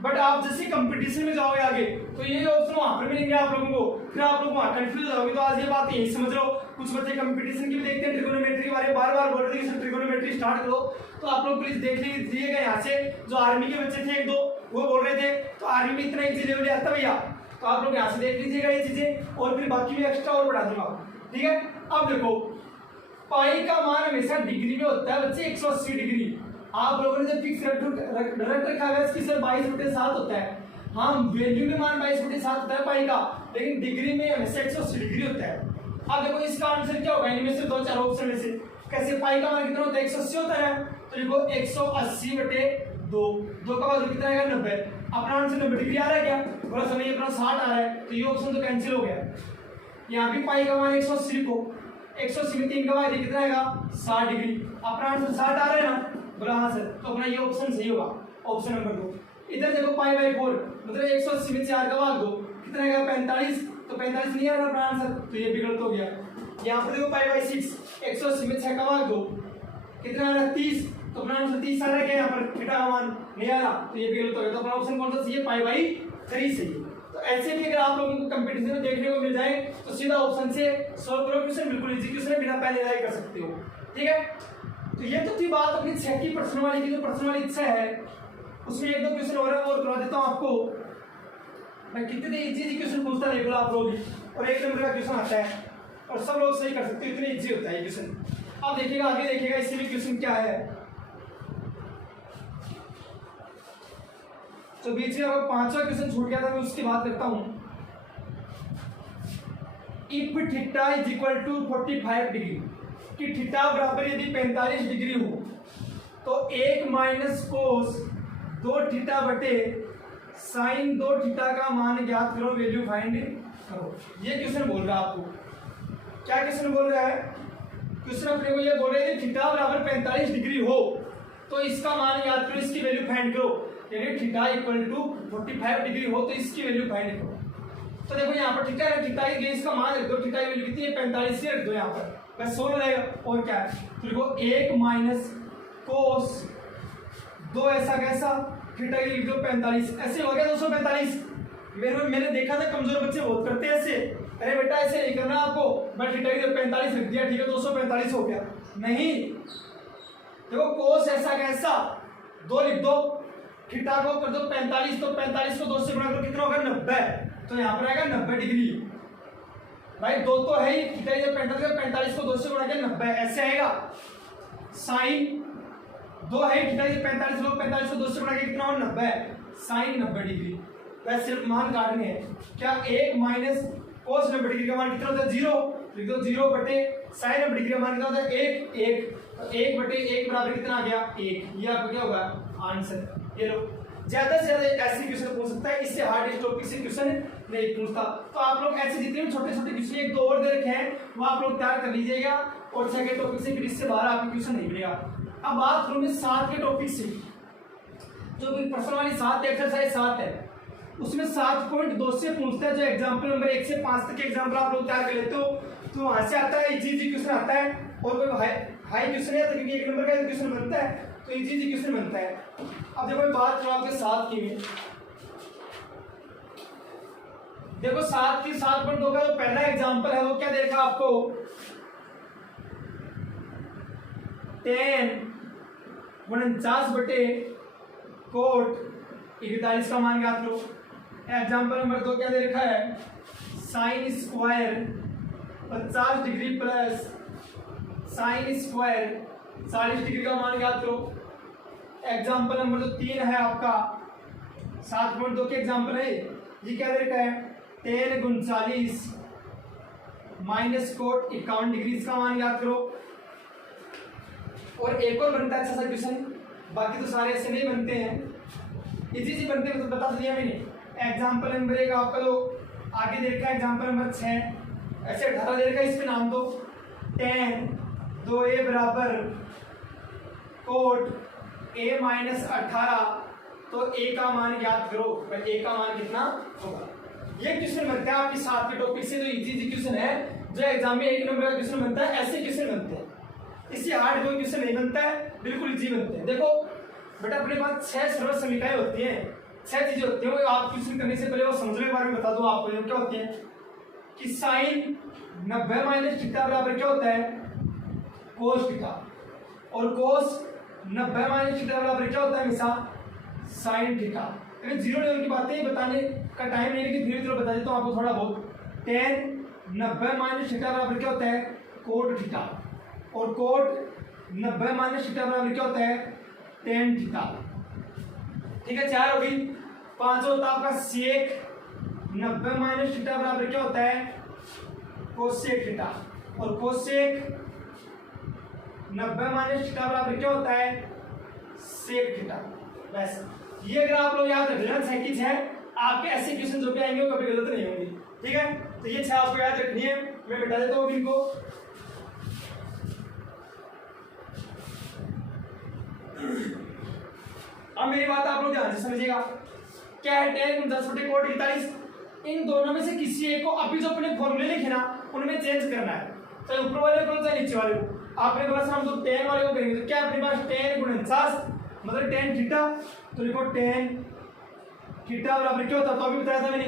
बट आप जैसे कंपटीशन में जाओगे आगे तो ये ऑप्शन वहां पर मिलेंगे आप लोगों को, फिर आप लोग वहां कंफ्यूज हो जाओगे। तो आज ये बात यही समझ लो, कुछ बच्चे कंपटीशन की भी देखते हैं, ट्रिगोनोमेट्री के बारे में बार बार बोल रहे हैं कि ट्रिगोनोमेट्री स्टार्ट करो, तो आप लोग प्लीज देख लीजिएगा। यहाँ से जो आर्मी के बच्चे थे 1-2 वो बोल रहे थे तो आर्मी में इतना इजी लेवल आता भैया, तो आप लोग यहाँ से देख लीजिएगा ये चीजें, और फिर बाकी भी एक्स्ट्रा और बढ़ा दूंगा, ठीक है। अब देखो पाई का मान हमेशा डिग्री में होता है बच्चे 180 डिग्री, आप लोगों ने जब फिक्स रख रखा है इसकी सर 22/7 होता है, हाँ वैल्यू में मान 22/7 होता है पाई का, लेकिन डिग्री में हमेशा 180 डिग्री होता है। अब देखो इसका आंसर क्या होगा, इनमें से 2-4 ऑप्शन में से कैसे पाई का मान कितना होता है 180 होता है, तो देखो 180/2, 2 का वैल्यू कितना आएगा 90, अपना आंसर 90 डिग्री आ रहा है क्या, थोड़ा समय अपना 60 आ रहा है, तो ये ऑप्शन तो कैंसिल हो गया। यहाँ भी पाई का मान 180 लिखो, 180 में 3 का वैल्यू कितना आएगा 60 डिग्री, अपना आंसर 60 आ रहा है ना, बोला हाँ सर, तो अपना ये ऑप्शन सही होगा, ऑप्शन नंबर 2। इधर देखो π/4 मतलब 180 में 4 का भाग दो कितना आएगा 45, तो 45 नहीं आ रहा अपना आंसर, तो ये भी गलत हो गया। यहाँ पर देखो π/6 180 में 6 का भाग दो कितना आ रहा 30, तो अपना आंसर 30 आ रहा है क्या, यहाँ पर थीटा का मान नहीं आ रहा, तो ये भी गलत हो गया। तो अपना ऑप्शन कौन सा सही है π/3 सही है। तो ऐसे भी अगर आप लोगों को कंपटीशन में देखने को मिल जाए तो सीधा ऑप्शन से सॉल्व करो क्वेश्चन, बिल्कुल इजी क्वेश्चन है, बिना पहले राय कर सकते हो, ठीक है। तो ये तो थी बात अपनी 6 की प्रश्न वाली की, जो प्रश्न वाली इच्छा है उसमें 1-2 क्वेश्चन और करवा देता हूँ आपको। मैं कितने इजी क्वेश्चन पूछता देख लो आप लोग, और 1 नंबर का क्वेश्चन आता है और सब लोग सही कर सकते हो, इतने इजी होता है ये क्वेश्चन। अब देखिएगा आगे देखिएगा इससे भी क्वेश्चन क्या है, तो बीच में अगर 5वां क्वेश्चन छूट गया था मैं उसकी बात करता हूँ। If theta is equal to 45 degree, कि थीटा बराबर यदि 45 डिग्री हो तो 1 - cos 2 थीटा बटे साइन 2 थीटा का मान ज्ञात करो, वैल्यू फाइंड करो। ये क्वेश्चन बोल रहा है आपको। क्या क्वेश्चन बोल रहा है? क्वेश्चन अपने को ये बोल रहे हैं थीटा बराबर 45 डिग्री हो तो इसका मान ज्ञात करो, इसकी वैल्यू फाइंड करो। यानी थीटा इक्वल टू 45 डिग्री हो तो इसकी वैल्यू फाइंड करो। तो देखो यहाँ पर थीटा है, थीटा के इसका मान रख दो, थीटा की वैल्यू कितनी है 45 से रख दो यहाँ पर, बस 16 रहेगा। और क्या है? तो देखो 1 माइनस कोस 2 ऐसा कैसा, थीटा की लिख दो 45, ऐसे हो गया 245। मैंने देखा था कमजोर बच्चे बहुत करते हैं ऐसे, अरे बेटा ऐसे नहीं करना आपको, बट थीटा की 45 रख दिया, ठीक है 245 हो गया। नहीं, देखो कोस ऐसा कैसा 2 लिख दो, थीटा को कर दो 45, तो 45 को 2 से गुणा करो, कितना होगा 90, तो यहाँ पर आएगा 90 डिग्री। भाई 2 तो है ही, थीटा की 45 को 2 से गुणा किया 90, ऐसे आएगा। साइन 2 है, थीटा की 45 को 45 को 2 से गुणा किया कितना होगा 90, साइन 90 डिग्री। वैसे सिर्फ मान काटने हैं। क्या 1 माइनस कोस 90 डिग्री का मान कितना होता है 0, लिख दो 0 बटे साइन 90 डिग्री का मान कितना होता है 1 1, तो 1 बटे 1 बराबर कितना आ गया 1। ये आपको क्या होगा आंसर। ये लो, ज्यादा से ज्यादा ऐसे क्वेश्चन पूछ सकता है, इससे हार्ड टॉपिक से क्वेश्चन नहीं पूछता। तो आप लोग ऐसे जितने भी छोटे छोटे क्वेश्चन 1 2 और दे रखे हैं वो आप लोग तैयार कर लीजिएगा, और 6 के टॉपिक से फिर इससे बाहर आपके क्वेश्चन नहीं मिलेगा। अब बात करूँ 7 के टॉपिक से, जो प्रश्न वाली 7 एक्सरसाइज 7 है उसमें 7.2 से पूछता है, जो एग्जाम्पल नंबर 1 से 5 तक के एग्जाम्पल आप लोग तैयार कर लेते हो तो वहां से आता है इजी क्वेश्चन आता है, और कोई हाई क्वेश्चन है तो क्योंकि 1 नंबर का क्वेश्चन बनता है तो इजी क्वेश्चन बनता है। अब देखो बात करो आपके 7 की में, देखो 7 की 7.2 का जो पहला एग्जाम्पल है वो क्या देखा आपको 10 49 बटे कोट 41 का मान ज्ञात करो। एग्जाम्पल नंबर 2 क्या दे रखा है sine square 50 degree plus sine square 40 degree का मान ज्ञात करो। एग्जाम्पल नंबर 3 है आपका 7.2 के एग्जाम्पल है, ये क्या दे रखा है 10 39 माइनस कोट 51 डिग्री का मान ज्ञात करो। और एक और बनता है अच्छा सा क्वेश्चन, बाकी तो सारे ऐसे नहीं बनते हैं, इजी बनते हैं तो बता दिया मैंने। एग्जाम्पल नंबर 1 आपका लो आगे दे रखा है, एग्जाम्पल नंबर 6 ऐसे 18 दे रखा है, इसमें नाम दो 10 2a बराबर कोट a माइनस 18, तो a का मान ज्ञात करो, a का मान कितना होगा। ये क्वेश्चन बनता है आपकी 7 के टॉपिक से, जो इजी क्वेश्चन है जो एग्जाम में 1 नंबर का क्वेश्चन बनता है, ऐसे क्वेश्चन बनते हैं, इससे हार्ड कोई क्वेश्चन नहीं बनता है, बिल्कुल इजी बनते हैं। देखो बेटा अपने पास 6 सरल समीकरणें होती हैं, 6 चीजें होती हैं, वो आप क्वेश्चन करने से पहले वो समझने के बारे में बता दूं आपको। जो क्या होती है कि साइन 90 माइनस थीटा बराबर क्या होता है कोस थीटा, और कोस 90 माइनस थीटा बराबर क्या होता है हमेशा साइन थीटा। अगर 0 लेवल की बातें बताने का टाइम नहीं, लेकिन धीरे धीरे बता देता हूँ आपको थोड़ा बहुत। 10 90 माइनस थीटा बराबर क्या होता है कोट थीटा, और कोट 90 माइनस थीटा बराबर क्या होता है टेन थीटा। ठीक है 4 होगी। 5 होता है आपका सेक 90 माइनस थीटा बराबर क्या होता है कोसेक थीटा, और कोसेक 90 माइनस थीटा बराबर क्या होता है सेक थीटा। बस ये अगर आप लोग याद रख लेना 6 की 6, आपके ऐसे क्वेश्चन जो भी आएंगे वो कभी गलत नहीं होंगे। ठीक है, तो ये 6 आपको याद रखनी है, मैं बता देता हूँ इनको। अब मेरी बात आप लोग ध्यान से समझिएगा, क्या है 10 10 बटे कोट 41, इन दोनों में से किसी एक को अभी जो अपने फॉर्मूले लिखे ना उनमें चेंज करना है, चाहे ऊपर वाले को चाहे नीचे वाले को। आपने बोला हम तो 10 वाले को करेंगे, तो क्या अपने पास 10 49 मतलब 10 थीटा, तो लिखो 10 थीटा बराबर क्या होता, तो अभी बताया था मैंने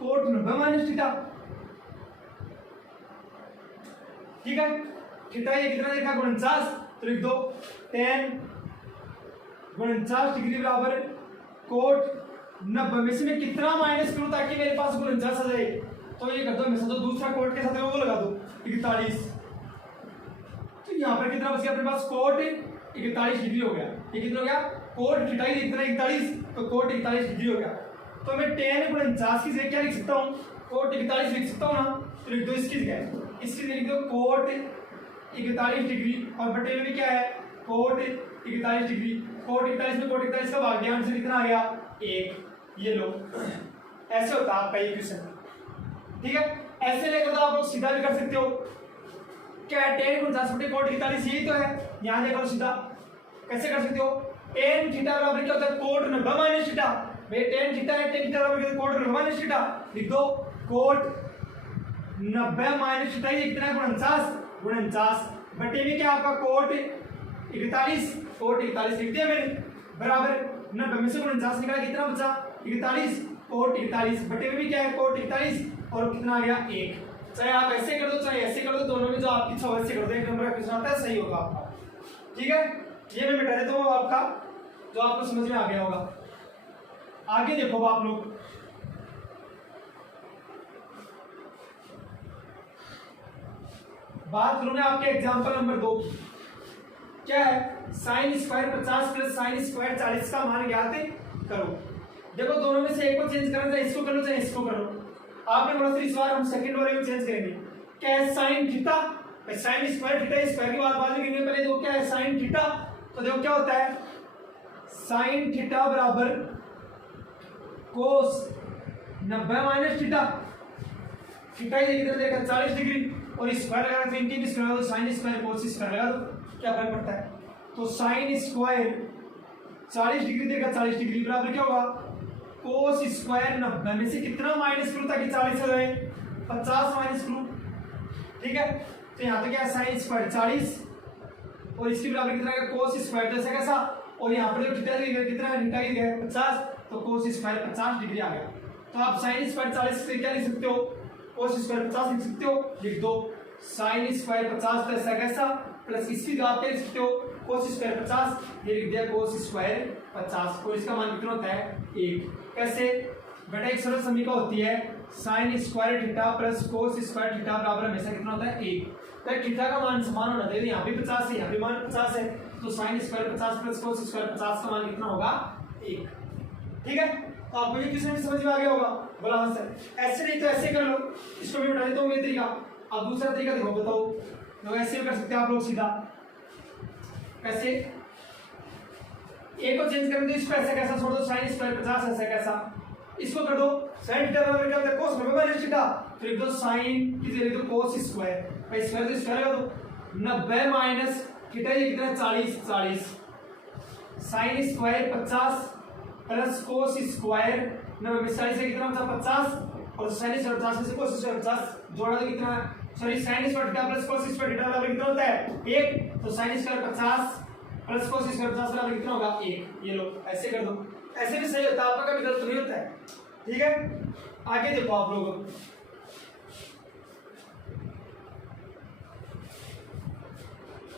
कोट 90 माइनस थीटा। ठीक है, थीटा ये कितना देखा 49, तो लिख दो 10 49 डिग्री बराबर कोट 90 में से मैं कितना माइनस करूं ताकि मेरे पास 49 आ जाए, तो ये कर दो हमेशा, तो दूसरा कोट के साथ वो लगा दो 41, तो यहाँ पर कितना बच गया अपने पास कोट 41 डिग्री हो गया। ये कितना हो गया कोट थीटा ही कितना 41, तो कोट 41 डिग्री हो गया। तो मैं 10 49 की जगह क्या लिख सकता हूँ कोट 41 लिख सकता हूँ ना, तो लिख दो इसकी जगह, इसकी जगह लिख दो कोट 41 डिग्री, और बटे में भी क्या है कोट 41 डिग्री। कोट 41 में कोट 41 का भाग गया, आंसर कितना आ गया 1। ये लो, ऐसे होता है आपका ये क्वेश्चन। ठीक है, ऐसे लेकर तो आप लोग सीधा भी कर सकते हो। क्या है, tan 49/cot 41 यही तो है। यहाँ देखो सीधा कैसे कर सकते हो, tan थीटा बराबर क्या होता है, cot 90 माइनस थीटा। भाई tan थीटा है, tan थीटा बराबर क्या होता है, cot 90 माइनस थीटा। लिख दो cot 90 माइनस थीटा, ये कितना है 49 बटे में क्या आपका cot 41 लिख दिया मैंने, बराबर 90 में से 49 निकाला, कितना बचा 41, cot 41 बटे में भी क्या है cot 41 और कितना आ गया 1। चाहे आप ऐसे कर दो चाहे ऐसे कर दो, दोनों में जो आपकी इच्छा वैसे कर दो, एक नंबर का क्वेश्चन आता है, सही होगा आपका। ठीक है, ये मैं मिटा देता हूँ आपका, जो आपको समझ में आ गया होगा। आगे देखो आप लोग, बात करूं मैं आपके एग्जांपल नंबर 2 की। क्या है, sin square 50 plus sin square 40 का मान ज्ञात करो। देखो दोनों में से एक को चेंज करना, चाहे इसको कर लो चाहे इसको कर लो। आपने बोला फिर इस बार हम सेकंड वाले को चेंज करेंगे। क्या है, sin theta, sin square theta, square की बात बाद में करेंगे, पहले देखो क्या है sin थीटा। तो देखो क्या होता है, sin थीटा बराबर cos 90 माइनस थीटा, थीटा ही कितना देगा 40 डिग्री, और स्क्वायर लगा तो इनके भी स्क्वायर लगा दो, sin स्क्वायर cos स्क्वायर लगा दो, क्या फर्क पड़ता है। तो sin स्क्वायर 40 डिग्री देगा, 40 डिग्री बराबर क्या होगा cos स्क्वायर 90 में से कितना माइनस करूं ताकि 40 हो जाए, 50 माइनस करूं। ठीक है, तो यहाँ तो क्या है sin स्क्वायर 40 और इसके बराबर कितना है cos स्क्वायर, जैसा कैसा, और यहाँ पर जो थीटा कितना है, थीटा की है 50, तो cos स्क्वायर 50 डिग्री आ गया। तो आप sin स्क्वायर 40 से क्या लिख सकते हो, cos स्क्वायर 50 लिख सकते हो, लिख दो sin स्क्वायर 50 तो ऐसा कैसा, प्लस इसकी जो आप क्या लिख सकते हो cos स्क्वायर 50, ये लिख दिया cos स्क्वायर 50, और इसका मान कितना होता है 1। कैसे, बेटा एक सरल समीकरण होती है sin square theta plus cos square theta बराबर हमेशा कितना होता है 1। तो थीटा का मान समान होना चाहिए, यहाँ भी 50 है यहाँ भी मान 50 है, तो sin square 50 plus cos square 50 का मान कितना होगा 1। ठीक है, तो आपको ये क्वेश्चन समझ में आ गया होगा। बोला हाँ सर, ऐसे नहीं तो ऐसे कर लो, इसको भी बता देता हूँ ये तरीका। अब दूसरा तरीका देखो, बताओ लोग ऐसे भी कर सकते हैं आप लोग सीधा, कैसे, ए को चेंज कर दो, इसको ऐसा कैसा छोड़ दो sin स्क्वायर 50 ऐसा कैसा, इसको कर दो sin थीटा बराबर क्या होता है cos 90 माइनस थीटा, तो लिख दो sin की जगह लिख दो cos स्क्वायर, भाई स्क्वायर तो स्क्वायर लगा दो 90 माइनस थीटा, ये कितना 40 sin square 50 plus cos square 90 में 40 से कितना बचा 50, और sin स्क्वायर 50 से cos स्क्वायर 50 जोड़ा तो कितना, sorry sin square theta plus cos square theta बराबर कितना होता है 1, तो sin square 50 plus cos square 50 बराबर कितना होगा 1। ये लो ऐसे कर दो, ऐसे भी सही होता है, आपका कभी गलत नहीं होता है। ठीक है, आगे देखो आप लोग,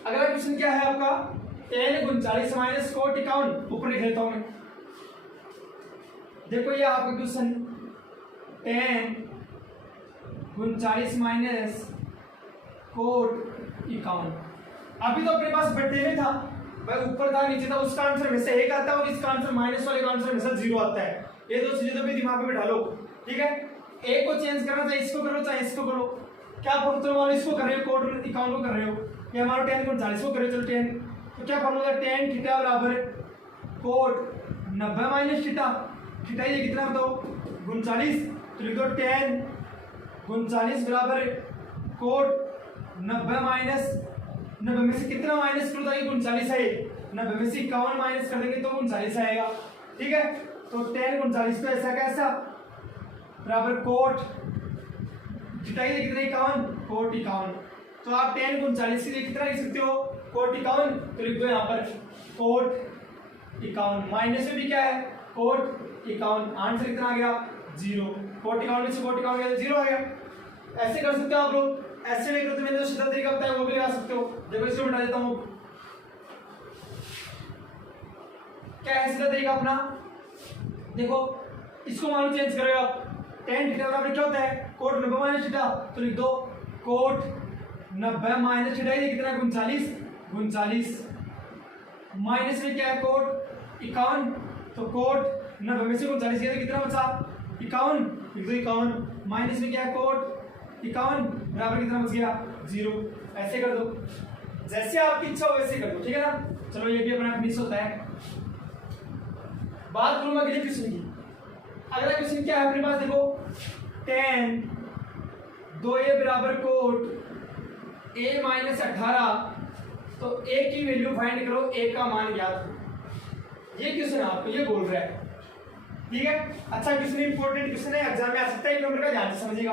अगला क्वेश्चन क्या है आपका, tan 39 माइनस cot 51, ऊपर लिख लेता हूं मैं। देखो ये आपका क्वेश्चन tan 39 माइनस cot 51, अभी तो अपने पास बटे में था भाई, ऊपर था नीचे था, उसका आंसर हमेशा एक आता है और इसका आंसर माइनस वाले का आंसर हमेशा 0 आता है। ये दो चीजें तो भी दिमाग में बिठा लो। ठीक है, एक को चेंज करना चाहे इसको करो चाहे इसको करो, क्या फॉर्मूला मानो इसको कर रहे हो cot 51 को कर रहे हो, या मानो tan 39 को कर रहे हो, चलो tan, तो क्या फॉर्मूला tan थीटा बराबर cot 90 माइनस थीटा, थीटा ये कितना बताओ 39, तो लिख दो tan 39 बराबर cot 90 माइनस 90 में से कितना माइनस करो ताकि 39 है, 90 में से 51 माइनस कर देंगे तो 39 आएगा। ठीक है, तो tan 39 तो ऐसा कैसा बराबर cot थीटा ये कितना 51, cot 51, तो आप tan 39 के लिए कितना लिख सकते हो cot 51, तो लिख दो यहाँ पर cot 51, माइनस में भी क्या है cot 51, आंसर कितना आ गया 0, cot 51 में से cot 51 गया 0 आ गया। ऐसे कर सकते हो आप लोग, ऐसे नहीं करो तो मैंने जो सीधा तरीका बताया वो भी लगा सकते हो। देखो इसको बता देता हूँ, क्या है सीधा तरीका अपना, देखो इसको मान चेंज करो आप, tan थीटा बराबर क्या होता है cot 90 माइनस थीटा, तो लिख दो cot 90 माइनस थीटा, ये कितना 39 माइनस में क्या है cot 51, तो cot 90 में से 39 गया तो कितना बचा 51, लिख दो 51, माइनस में क्या है cot 51 बराबर कितना बच गया 0। ऐसे कर दो, जैसे आपकी इच्छा हो वैसे कर दो। ठीक है ना, चलो ये भी अपना फिनिश होता है। बात करूंगा अगले क्वेश्चन की, अगला क्वेश्चन क्या है अपने पास, देखो tan 2a बराबर कोट a माइनस 18, तो a की वैल्यू फाइंड करो, a का मान ज्ञात करो। ये क्वेश्चन आपको ये बोल रहा है, ठीक है। अच्छा क्वेश्चन, इंपॉर्टेंट क्वेश्चन है, एग्जाम में आ सकता है, एक नंबर का, ध्यान से समझिएगा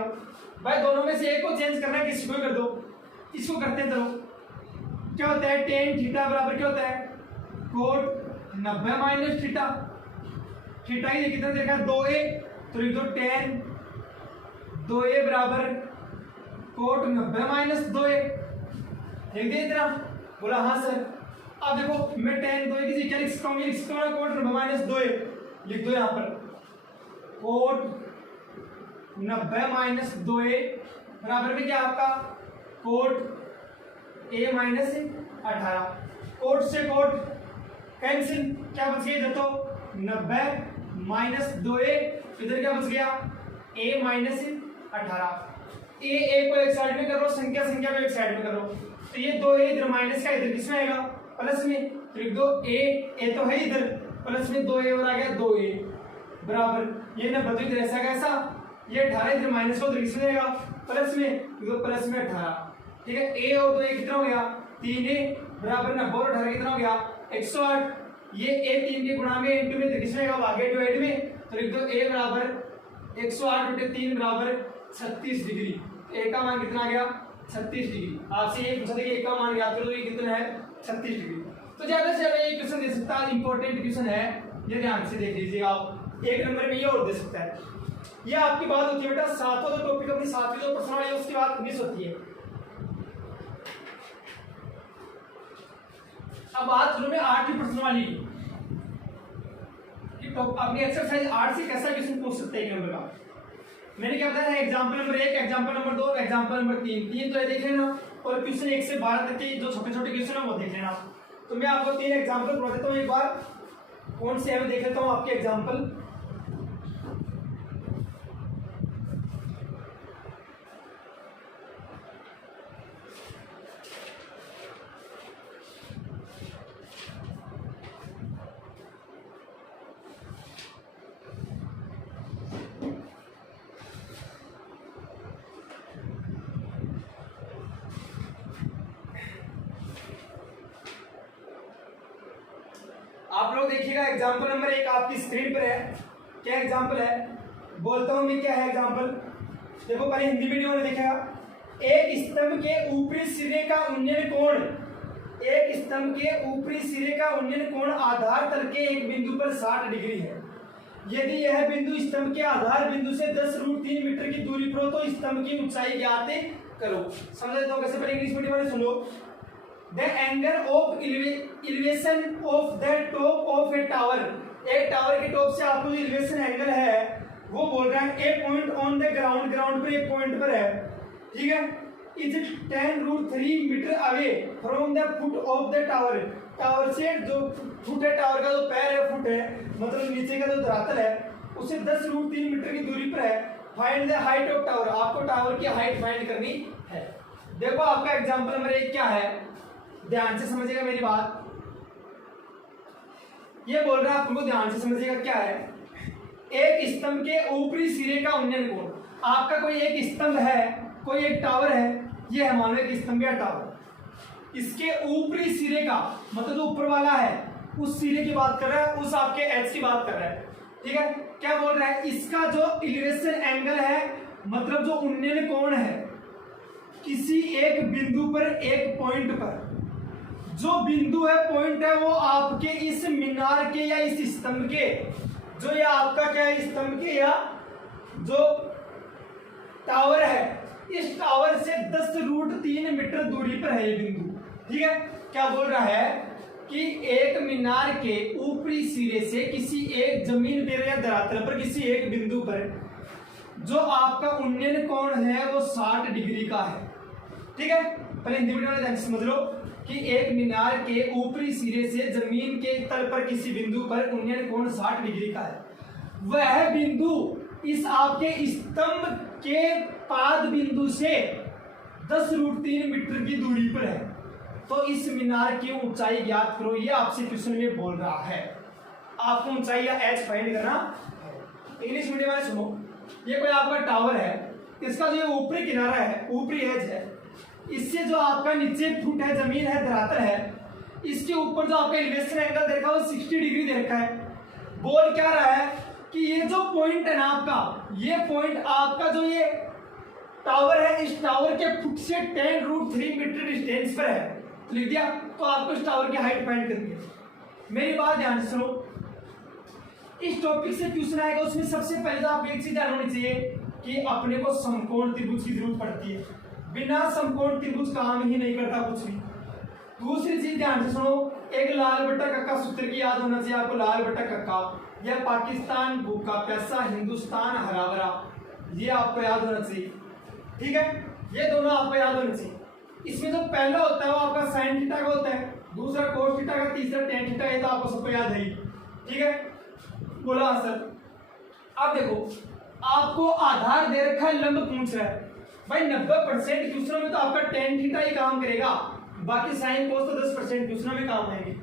भाई। दोनों में से एक को चेंज करना है, किसी को कर दो, इसको करते हैं। चलो क्या होता है, tan थीटा बराबर क्या होता है, कोट 90 माइनस थीटा। थीटा ही कितना देखा, 2a, तो लिख दो tan 2a बराबर कोट 90 माइनस 2a। लिख दिया इतना, बोला हाँ सर। अब देखो मैं tan 2a की क्या लिख सकता हूँ, लिख सकता हूँ कोट 90 माइनस 2a, लिख दो यहाँ पर कोट 90 माइनस 2a बराबर में क्या आपका कोट a माइनस 18। कोट से कोट कैंसिल, क्या बच गया इधर, तो 90 माइनस 2a, इधर क्या बच गया a माइनस 18। a को एक साइड में करो, संख्या संख्या को एक साइड में करो, तो ये 2a इधर माइनस का, इधर किसमें आएगा, प्लस में, तो लिख दो a तो है इधर, प्लस में 2a और आ गया 2a बराबर ये 90 इधर ऐसा कैसा, ये 18 इधर माइनस का, उधर किसमें आएगा प्लस में, तो प्लस में 18, ठीक है। a और 2a कितना हो गया, 3a बराबर 90 और 18 कितना हो गया 108। ये a 3 के गुणा में इंटू में, तो किसमें आएगा आगे डिवाइड में, तो लिख दो a बराबर 108 बटे 3 बराबर 36 डिग्री। a का मान कितना आ गया 36 डिग्री। आपसे ये पूछा था कि a का मान याद करो, तो ये कितना है 36 डिग्री। तो ज्यादा से ज्यादा ये क्वेश्चन दे सकता है, इंपॉर्टेंट क्वेश्चन है, ये ध्यान से देख लीजिए आप, एक नंबर में ये और दे सकता है। ये आपकी बात होती है बेटा, सातों जो टॉपिक अपनी सातवीं जो प्रश्न वाली है उसकी बात मिस होती है। अब बात करूं मैं 8वीं प्रश्न वाली कि तो अपनी एक्सरसाइज 8 से कैसा क्वेश्चन पूछ सकते हैं एक नंबर का। मैंने क्या बताया है, example number 1, example number 2, example number 3, तीन तो ये देख लेना, और क्वेश्चन 1 से 12 तक के जो छोटे छोटे क्वेश्चन है वो देख लेना। तो मैं आपको 3 एग्जांपल करवा देता हूँ, एक बार कौन से है मैं देख लेता हूँ आपके एग्जांपल। आप लोग देखिएगा एग्जांपल नंबर 1 आपकी स्क्रीन पर है। क्या एग्जांपल है, बोलता हूं मैं क्या है एग्जांपल। देखो पहले हिंदी वीडियो में देखेगा, एक स्तंभ के ऊपरी सिरे का उन्नयन कोण, एक स्तंभ के ऊपरी सिरे का उन्नयन कोण आधार तल के एक बिंदु पर 60 डिग्री है। यदि यह बिंदु स्तंभ के आधार बिंदु से 10√3 मीटर की दूरी पर हो तो स्तंभ की ऊंचाई ज्ञात करो। समझ लेते हो कैसे, पहले इंग्लिश मीडियम वाले सुन लो। The angle of elevation of the top of a tower, एक टावर के टॉप से आपको जो एलिवेशन एंगल है वो बोल रहा है a point on the ground, ground पर एक पॉइंट पर है, ठीक है, is 10√3 metre away from the foot of the tower. Tower से जो फुट है, टावर का जो पैर है फुट है, मतलब नीचे का जो धरातल है उसे 10√3 मीटर की दूरी पर है। Find the height of tower, आपको टावर की हाइट फाइंड करनी है। देखो आपका एग्जांपल नंबर 1 क्या है, ध्यान से समझिएगा मेरी बात। ये बोल रहा है आपको, ध्यान से समझिएगा क्या है, एक स्तंभ के ऊपरी सिरे का उन्नयन कोण। आपका कोई एक स्तंभ है, कोई एक टावर है, ये है मानो एक स्तंभ या टावर, इसके ऊपरी सिरे का मतलब जो ऊपर वाला है उस सिरे की बात कर रहा है, उस आपके एच की बात कर रहा है, ठीक है। क्या बोल रहा है, इसका जो एलिवेशन एंगल है मतलब जो उन्नयन कोण है किसी एक बिंदु पर, एक पॉइंट पर, जो बिंदु है पॉइंट है वो आपके इस मीनार के या इस स्तंभ के, जो ये आपका क्या है स्तंभ के या जो टावर है, इस टावर से 10√3 मीटर दूरी पर है ये बिंदु, ठीक है। क्या बोल रहा है कि एक मीनार के ऊपरी सिरे से किसी एक जमीन पर या धरातल पर किसी एक बिंदु पर जो आपका उन्नयन कोण है वो 60 डिग्री का है, ठीक है। पहले हिंदी वीडियो में समझ लो कि एक मीनार के ऊपरी सिरे से जमीन के तल पर किसी बिंदु पर उन्नयन कोण 60 डिग्री का है। वह बिंदु इस आपके स्तंभ के पाद बिंदु से 10√3 मीटर की दूरी पर है, तो इस मीनार की ऊंचाई ज्ञात करो। ये आपसे क्वेश्चन में बोल रहा है, आपको ऊंचाई या एच फाइंड करना है। इंग्लिश मीडियम वाले सुनो, ये कोई आपका टावर है, इसका जो ये ऊपरी किनारा है, ऊपरी एज है, इससे जो आपका नीचे फुट है, जमीन है, धरातल है, इसके ऊपर जो आपका एलिवेशन एंगल दे रखा है वो 60 डिग्री दे रखा है। बोल क्या रहा है कि ये जो पॉइंट है ना आपका, ये पॉइंट आपका जो ये टावर है, इस टावर के फुट से 10√3 मीटर डिस्टेंस पर है। तो लिख दिया। तो आपको इस टावर की हाइट फाइंड करनी है। मेरी बात ध्यान से सुनो, इस टॉपिक से क्वेश्चन आएगा, उसमें सबसे पहले तो आपको एक चीज ध्यान होनी चाहिए कि अपने को समकोण त्रिभुज की जरूरत पड़ती है, बिना समकोण त्रिभुज काम ही नहीं करता कुछ भी। दूसरी चीज ध्यान से सुनो, एक लाल बट्टा कक्का सूत्र की याद होना चाहिए आपको। लाल बट्टा कक्का, यह पाकिस्तान भूखा प्यासा, हिंदुस्तान हरा भरा, ये आपको याद होना चाहिए। ठीक है, ये दोनों आपको याद होने चाहिए। इसमें जो पहला होता है वो आपका साइन थीटा का होता है, दूसरा कोस थीटा का, तीसरा टेन थीटा। ये तो आपको सबको याद है। ठीक है, बोला सर। अब देखो, आपको आधार दे रखा है, लंब पूछ रहा है भाई। 90% क्वेश्चनों में तो आपका टेन थीटा ही काम करेगा, बाकी साइन कोस तो 10% क्वेश्चनों में काम आएंगे।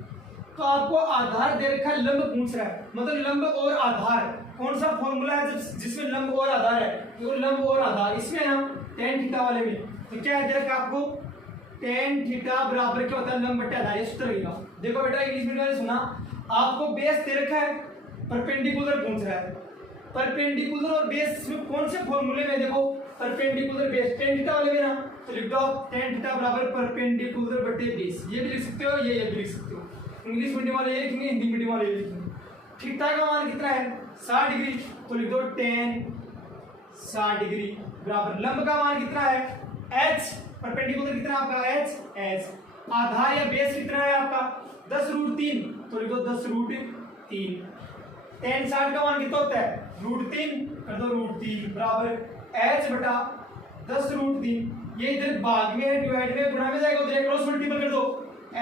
तो आपको आधार दे रखा है, लंब पूछ रहा है, मतलब लंब और आधार। कौन सा फॉर्मूला है जिसमें लंब और आधार है? वो लंब और आधार इसमें है ना, टेन थीटा वाले में। तो क्या है दे रखा आपको, टेन थीटा बराबर क्या होता है, लंब बटे आधार। ये सूत्र रहेगा। देखो बेटा, इंग्लिश मीडियम में सुना, आपको बेस दे रखा है, परपेंडिकुलर पूछ रहा है। परपेंडिकुलर और बेस में कौन से फॉर्मूले में? देखो, परपेंडिकुलर बेस टेन थीटा वाले में ना, तो लिख दो टेन थीटा बराबर परपेंडिकुलर बटे बेस। ये भी लिख सकते हो, ये भी लिख सकते हो। इंग्लिश मीडियम वाले ये लिखेंगे, हिंदी मीडियम वाले ये लिखेंगे। थीटा का मान कितना है? 60 डिग्री, तो लिख दो टेन 60 डिग्री बराबर लंब का मान कितना है? h। परपेंडिकुलर कितना आपका? h। आधार या बेस कितना है आपका? 10√3, तो लिख दो 10√3। टेन 60 का मान कितना होता है? √3, कर दो √3 बराबर h बटा 10√3। ये इधर भाग में है, डिवाइड में, गुणा में जाएगा, उधर क्रॉस मल्टीपल कर दो।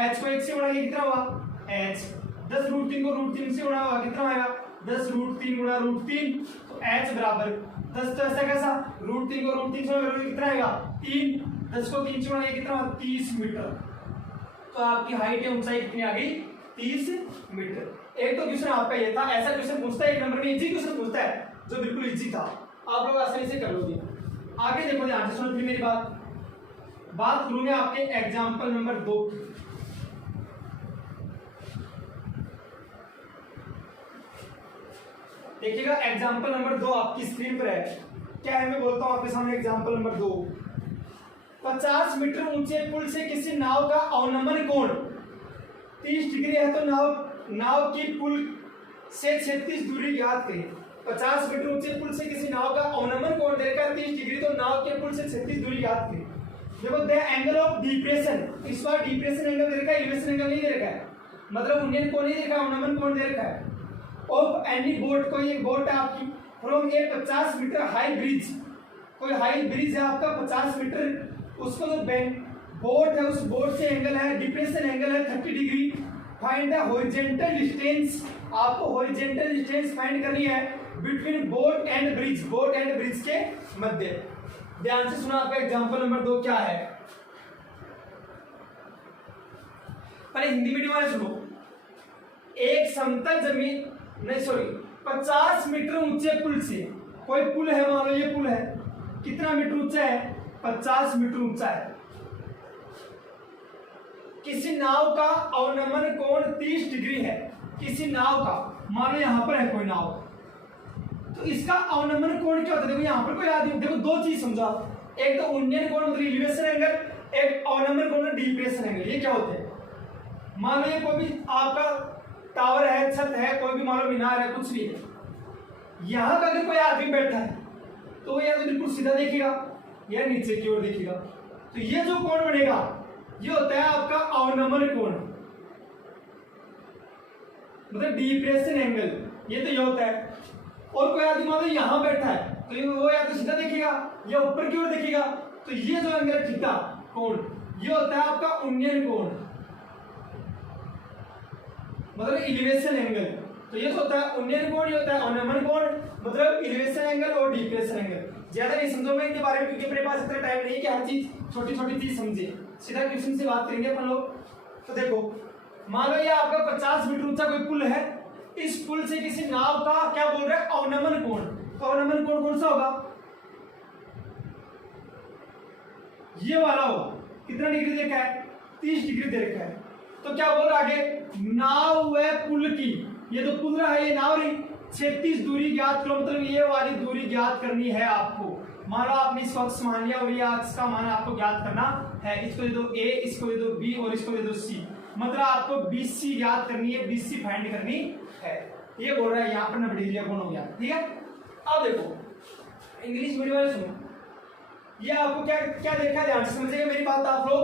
h को 1 से गुणा कितना हुआ? h। 10√3 को √3 से गुणा हुआ, कितना आएगा? 10√3 गुणा √3, तो h बराबर 10। तो ऐसा कैसा? √3 को √3 से गुणा कितना आएगा? 3। 10 को 3 से गुणा कितना हुआ? 30 मीटर। तो आपकी हाइट या ऊंचाई कितनी आ गई? 30 मीटर। एक तो क्वेश्चन आपका ये था, ऐसा क्वेश्चन पूछता है, एक नंबर में इजी क्वेश्चन पूछता है जो बिल्कुल इजी था, आप लोग आसानी से कर लोगे। आगे देखो, ध्यान से सुनो फिर मेरी बात करूंगे आपके एग्जाम्पल नंबर 2 की। देखिएगा, एग्जाम्पल नंबर 2 आपकी स्क्रीन पर है। क्या है मैं बोलता हूं आपके सामने, एग्जाम्पल नंबर 2। 50 मीटर ऊंचे पुल से किसी नाव का अवनमन कोण 30 डिग्री है, तो नाव की पुल से 36 दूरी ज्ञात करें। 50 मीटर ऊंचे पुल से किसी नाव का अवनमन कोण दे रखा है 30 डिग्री, तो नाव के पुल से 36 दूरी ज्ञात करें। देखो, द एंगल ऑफ डिप्रेशन, इस बार डिप्रेशन एंगल दे रखा है, एलिवेशन एंगल नहीं दे रखा है, मतलब उन्नयन कोण नहीं दे रखा, अवनमन कोण दे रखा है। ऑफ एनी बोट, कोई एक बोट है आपकी, from a 50 metre high bridge, कोई हाई ब्रिज है आपका 50 मीटर, उसको जो बोट है, उस बोट से एंगल है, डिप्रेशन एंगल है 30 degree. Find the horizontal distance, आपको हॉरिजॉन्टल डिस्टेंस फाइंड करनी है between boat and bridge, boat and bridge के मध्य। ध्यान से सुना, आपका एग्जांपल नंबर 2 क्या है। पहले हिंदी मीडियम वाले सुनो। एक समतल जमीन, नहीं सॉरी, 50 मीटर ऊंचे पुल से, कोई पुल है, मान लो ये पुल है, कितना मीटर ऊंचा है? 50 मीटर ऊंचा है। किसी नाव का अवनमन कोण 30 डिग्री है, किसी नाव का, मान लो यहां पर है कोई नाव, तो इसका अवनमन कोण क्या होता है? देखो यहां पर कोई आदमी, देखो दो चीज समझा, एक तो उन्नयन कोण मतलब एलिवेशन एंगल, एक अवनमन कोण डिप्रेशन एंगल। ये क्या होते हैं? मान लो ये कोई भी आपका टावर है, छत है, कोई भी मान लो मीनार है, कुछ भी है, यहां का अगर कोई आदमी बैठा है तो या तो बिल्कुल सीधा देखेगा या नीचे की ओर देखेगा, तो ये जो कोण बनेगा ये होता है आपका अवनमन कोण, मतलब डिप्रेशन एंगल। ये तो ये होता है। और कोई आदमी मान लो यहां बैठा है तो वो या तो सीधा देखेगा या ऊपर की ओर देखेगा, तो ये जो एंगल थीटा कोण, ये होता है आपका उन्नयन कोण, मतलब एलिवेशन एंगल। तो ये तो होता है उन्नयन कोण, ये होता है अवनमन कोण, मतलब एलिवेशन एंगल और डिप्रेशन एंगल। ज्यादा नहीं समझोगे इनके बारे में, क्योंकि मेरे पास इतना टाइम नहीं कि हर चीज छोटी छोटी चीज समझे, सीधा क्वेश्चन से बात करेंगे अपन लोग। तो देखो, मान लो ये आपका 50 मीटर ऊंचा कोई पुल है, इस पुल से किसी नाव का क्या बोल रहा है, अवनमन कोण। तो अवनमन कोण कौन सा होगा, ये वाला होगा। कितना डिग्री देखा है, 30 डिग्री दे रखा है। तो क्या बोल रहा है आगे, नाव व पुल की, ये तो पुल रहा है, ये नाव रही, 36 दूरी ज्ञात करो, मतलब ये वाली दूरी ज्ञात करनी है आपको। मान लो आपने इसको अक्ष मान लिया और ये अक्ष का मान आपको ज्ञात करना है। इसको दे दो A, इसको दे दो B और इसको दे दो C, मतलब आपको BC ज्ञात करनी है, BC फाइंड करनी है। ये बोल रहा है यहाँ पर 90 डिग्री कौन हो गया, ठीक है। अब देखो इंग्लिश मीडियम वाले सुनो, ये आपको क्या क्या देखा है, ध्यान से समझिएगा मेरी बात आप लोग।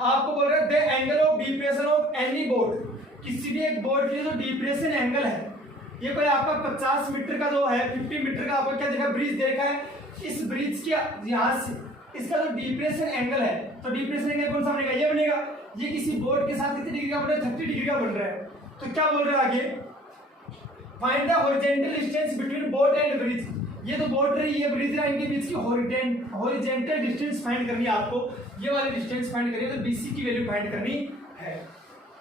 आपको बोल रहे हैं the angle of depression of any boat, किसी भी एक बोट की जो डिप्रेशन एंगल है, ये कोई आपका 50 मीटर का जो है, 50 मीटर का आपको क्या देखा, ब्रिज देखा है। इस ब्रिज के यहाँ से इसका जो डिप्रेशन एंगल है, तो डिप्रेशन एंगल कौन सा बनेगा, ये बनेगा। ये किसी बोट के साथ कितनी डिग्री का बन रहा है, 30 डिग्री का बन रहा है। तो क्या बोल रहे हैं आगे, find the horizontal distance between boat and bridge, ये तो बोट रही है, ब्रिज रहा, इनके बीच की हॉरिजॉन्टल डिस्टेंस फाइंड करनी है आपको। ये वाली डिस्टेंस फाइंड करनी है, तो BC की वैल्यू फाइंड करनी है।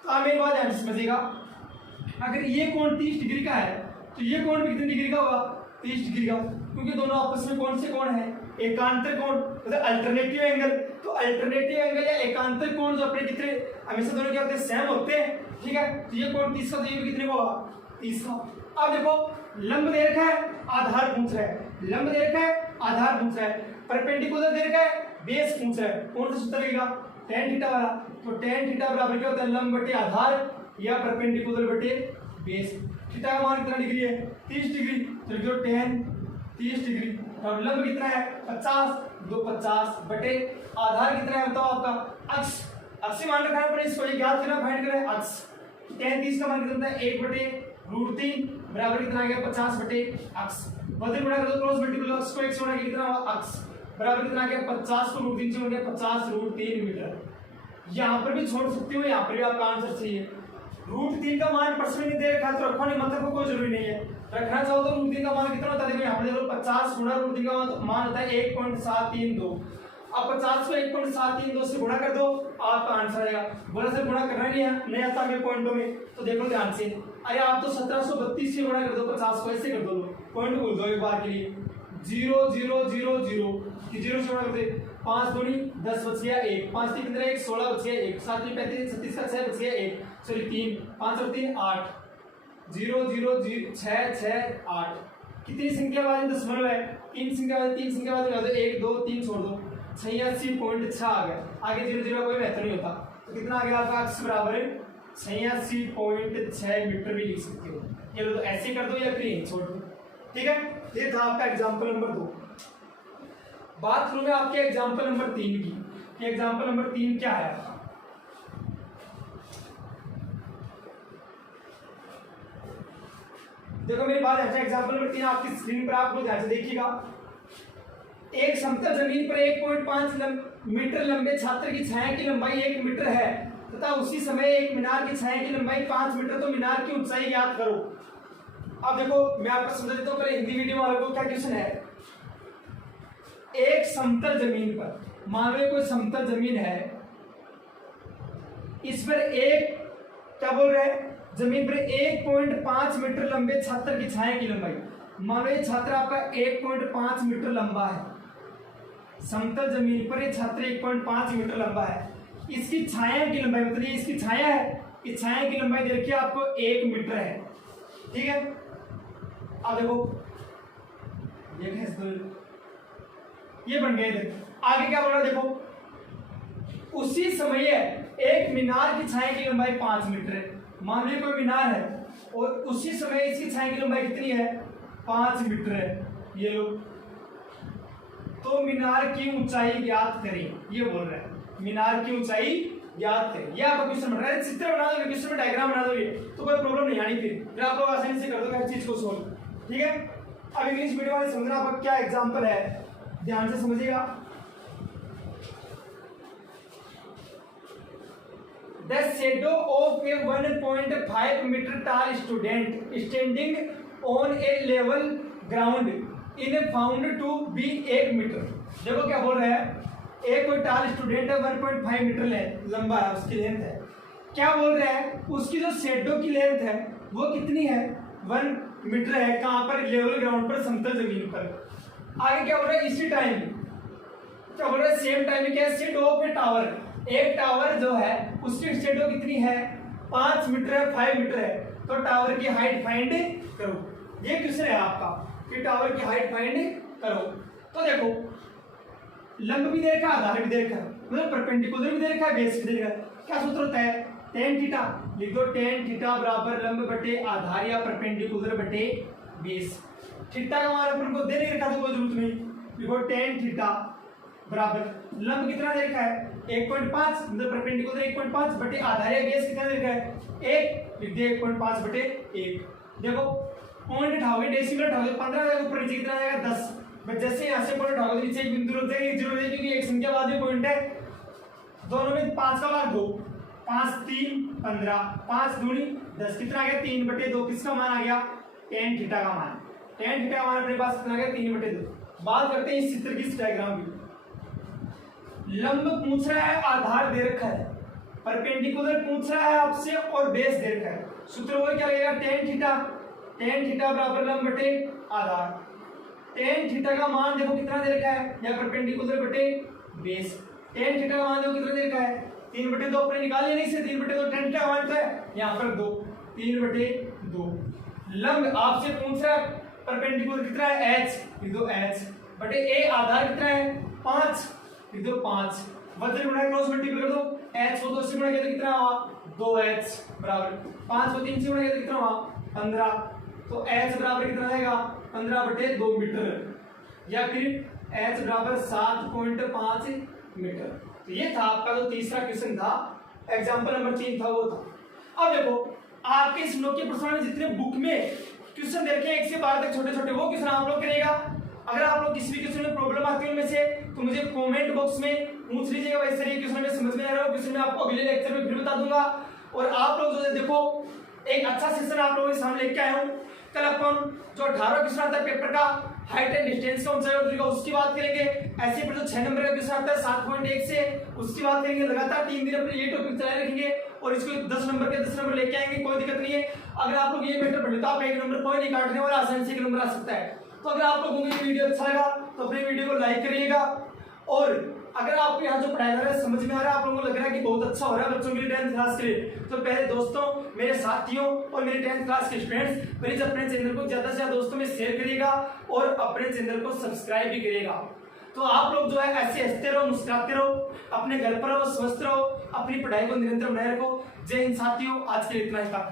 तो आप मेरी बात ध्यान से समझिएगा, अगर ये कोण 30 डिग्री का है तो ये कोण भी कितने डिग्री का होगा, 30 डिग्री का, क्योंकि दोनों आपस में कौन से कोण है, एकांतर कोण, मतलब अल्टरनेटिव एंगल। तो अल्टरनेटिव एंगल या एकांतर कोण जो अपने कितने हमेशा दोनों क्या होते हैं, सेम होते हैं, ठीक है। तो ये कोण 30 का, तो ये भी कितने का होगा, 30 का। अब देखो लंब दे रखा है, आधार पूछ रहा है, लंब दे रखा है, आधार पूछ रहा है, परपेंडिकुलर दे रखा है, बेस पूछ रहा है। कौन सा सूत्र लगेगा, tan थीटा वाला। तो tan थीटा बराबर क्या होता है, लंब बटे आधार या परपेंडिकुलर बटे बेस। थीटा का मान कितना डिग्री है, 30 डिग्री, तो जो tan 30 डिग्री और लंब कितना है 50, 2 50 बटे आधार कितना है बताओ आपका, अक्ष। अक्ष मान रखा है, पर इसको ये ज्ञात करना, फाइंड करें अक्ष। tan 30 का मान कितना है, 1 बटे √3 बराबर कितना आ गया, 50 बटे अक्ष। बदल गुणा कर दो, क्रॉस मल्टीपल अक्ष को 1 से गुणा किया, कितना हुआ अक्ष बराबर कितना आ गया, 50 को √3 से गुणा किया, 50 √3 मीटर। यहाँ पर भी छोड़ सकते हो, यहाँ पर भी आपका आंसर सही है। √3 का मान प्रश्न में दे रखा है, तो रखो नहीं, मतलब को कोई जरूरी नहीं है। रखना चाहो तो √3 का मान कितना होता है, देखो यहाँ पर देखो 50 गुणा √3 का मान होता है 1.732। अब 50 को 1.732 से गुणा कर दो, आपका आंसर आएगा। बोला सर गुणा करना नहीं आता मेरे पॉइंटों में, तो देखो ध्यान से। अरे आप तो 1732 से गुणा कर दो 50 को, ऐसे कर दो, पॉइंट बोल दो एक बार के लिए, 0 0 0 0 कि 0 से गुणा कर दे, 5 दूनी 10 बच गया 1, 5 3 15 1 16 बच गया 1, 7 3 35 36 का 6 बच गया 1, सॉरी 3, 5 और 3 8, 0 0 0 6 6 8। कितनी संख्या वाले दशमलव है, 3 संख्या वाले 3 संख्या वाले मिला दो, 1 2 3 छोड़ दो, 86.6 आ गया। आगे 0 0 का कोई महत्व नहीं होता, तो कितना आ गया आपका अक्ष बराबर 86.6 मीटर भी लिख सकते हो। ये लो, तो ऐसे कर दो या फिर छोड़ दो, ठीक है। ये था आपका एग्जाम्पल नंबर 2। बात करूं मैं आपके एग्जाम्पल नंबर 3 की। एग्जाम्पल नंबर 3 क्या है आपका, देखो मेरी बात है, एग्जाम्पल नंबर 3 आपकी स्क्रीन पर आप लोग ध्यान से देखिएगा। एक समतल जमीन पर 1.5 मीटर लंबे छात्र की छाया की लंबाई 1 मीटर है तथा उसी समय एक मीनार की छाया की लंबाई 5 मीटर, तो मीनार की ऊंचाई ज्ञात करो। अब देखो मैं आपको समझा देता हूं, पहले हिंदी मीडियम वालों को क्या क्वेश्चन है। एक समतल जमीन पर, मान लो कोई समतल जमीन है, इस पर एक क्या बोल रहे हैं, जमीन पर 1.5 मीटर लंबे छात्र की छाया की लंबाई। मान लो ये छात्र आपका 1.5 मीटर लंबा है, समतल जमीन पर ये छात्र 1.5 मीटर लंबा है। इसकी छाया की लंबाई, मतलब ये इसकी छाया है, इस छाया की लंबाई देखिए आपको 1 मीटर है, ठीक है। अब देखो ये बन गए इधर। आगे क्या बोल रहा है देखो, उसी समय एक मीनार की छाया की लंबाई 5 मीटर है। मान लीजिए कोई मीनार है और उसी समय इसकी छाया की लंबाई कितनी है, 5 मीटर है। ये लोग तो मीनार की ऊंचाई ज्ञात करें, ये बोल रहे हैं मीनार की ऊंचाई ज्ञात करें। ये आपका क्वेश्चन बन रहा है, चित्र बना दो, क्वेश्चन में डायग्राम बना दोगे तो कोई प्रॉब्लम नहीं आनी, फिर आप लोग आसानी से कर दोगे हर चीज को सोल्व, ठीक है। अब इंग्लिश मीडियम वाले समझना आपका क्या एग्जाम्पल है, ध्यान से समझिएगा। The shadow of a 1.5 meter tall student standing on a level ground in found to be 1 metre. देखो क्या बोल रहा है, एक कोई टाल स्टूडेंट है, 1.5 मीटर लंबा है, उसकी लेंथ है, क्या बोल रहा है, उसकी जो शेडो की लेंथ है वो कितनी है, 1 मीटर है। कहां पर, लेवल ग्राउंड पर, समतल जमीन पर। आगे क्या बोल रहा है, इसी टाइम क्या बोल रहा है, सेम टाइम क्या है, शेडो ऑफ ए टावर। एक टावर जो है उसकी शेडो कितनी है, 5 मीटर है, 5 मीटर है। तो टावर की हाइट फाइंड करो। ये क्वेश्चन है आपका कि टावर की हाइट फाइंड करो। तो देखो लंब भी दे रखा है, आधार भी दे रखा है, मतलब परपेंडिकुलर भी दे रखा है, बेस भी दे रखा है। क्या सूत्र होता है, tan थीटा। लिख दो tan थीटा बराबर लंब बटे आधार या परपेंडिकुलर बटे बेस। थीटा का मान अपन को दे नहीं रखा तो कोई जरूरत नहीं। लिखो tan थीटा बराबर लंब कितना दे रखा है, 1.5, मतलब परपेंडिकुलर 1.5 बटे आधार या बेस कितना दे रखा है, 1। लिख दिया 1.5 बटे 1। देखो पॉइंट उठाओगे, डेसिमल उठाओगे, 15 जाएगा, ऊपर नीचे कितना आएगा, 10। बस जैसे यहाँ से पॉइंट उठाओगे नीचे एक बिंदु रख देंगे, 0 है क्योंकि एक संख्या बाद में पॉइंट है। दोनों में 5 का भाग 2, 5 3 15, 5 दूनी 10, कितना आ गया, 3 बटे 2। किसका मान आ गया, tan थीटा का मान। tan थीटा का मान अपने पास कितना आ गया, 3 बटे 2। बात करते हैं इस चित्र की, इस डायग्राम की। लंब पूछ रहा है, आधार दे रखा है, परपेंडिकुलर पूछ रहा है आपसे और बेस दे रखा है। सूत्र वो क्या लगेगा, tan थीटा बराबर लंब बटे आधार। tan थीटा का मान देखो कितना दे रखा है, या परपेंडिकुलर बटे बेस। tan थीटा का मान देखो कितना दे रखा है, 3 बटे 2। अपने निकाल लेने से 3 बटे 2 tan थीटा का मान है यहाँ पर 2, 3 बटे 2। लंब आपसे पूछ रहा है, परपेंडिकुलर कितना है, h, लिख दो h बटे a। आधार कितना है, 5, लिख दो 5। वज्र गुणा क्रॉस मल्टीपल कर दो, h को 2 से गुणा किया तो कितना हुआ, 2h बराबर 5 को 3 से गुणा किया तो कितना हुआ, 15। तो h बराबर कितना आएगा, 15 बटे 2 मीटर, या फिर h बराबर 7.5 मीटर। तो ये था आपका जो तीसरा क्वेश्चन था, एग्जांपल नंबर 3 था वो था। अब देखो आपके इस लोक के प्रश्न में जितने बुक में क्वेश्चन दे रखे हैं 1 से 12 तक छोटे छोटे, वो क्वेश्चन आप लोग करेगा। अगर आप लोग किसी भी क्वेश्चन में प्रॉब्लम आती है उनमें से, तो मुझे कमेंट बॉक्स में पूछ लीजिएगा। वैसे ये क्वेश्चन में समझ में आ रहा है, क्वेश्चन मैं आपको अगले लेक्चर में फिर बता दूंगा। और आप लोग जो है देखो एक अच्छा सेशन आप लोगों के सामने लेके आया हूँ। कल अपन जो 18 क्वेश्चन आता है पेपर का, हाइट एंड डिस्टेंस का ऊंचाई और दूरी का, उसकी बात करेंगे। ऐसे पर जो 6 नंबर का क्वेश्चन आता है 7.1 से, उसकी बात करेंगे। लगातार 3 दिन अपने ये टॉपिक चलाए रखेंगे और इसको 10 नंबर के 10 नंबर लेके आएंगे, कोई दिक्कत नहीं है। अगर आप लोग ये मैटर पढ़ लेते आप 1 नंबर कोई नहीं काटने वाला, आसानी से 1 नंबर आ सकता है। तो अगर आप लोगों को ये वीडियो अच्छा लगा तो अपने वीडियो को लाइक करिएगा। और अगर आपको यहाँ जो पढ़ाया जा रहा है समझ में आ रहा है, आप लोगों को लग रहा है कि बहुत अच्छा हो रहा है बच्चों के लिए 10th क्लास के लिए, तो पहले दोस्तों, मेरे साथियों और मेरे 10th क्लास के स्टूडेंट्स, प्लीज अपने चैनल को ज्यादा से ज्यादा दोस्तों में शेयर करिएगा और अपने चैनल को सब्सक्राइब भी करिएगा। तो आप लोग जो है ऐसे हंसते रहो, मुस्कुराते रहो, अपने घर पर रहो, स्वस्थ रहो, अपनी पढ़ाई को निरंतर बनाए रखो। जय हिंद साथियों, आज के लिए इतना ही था।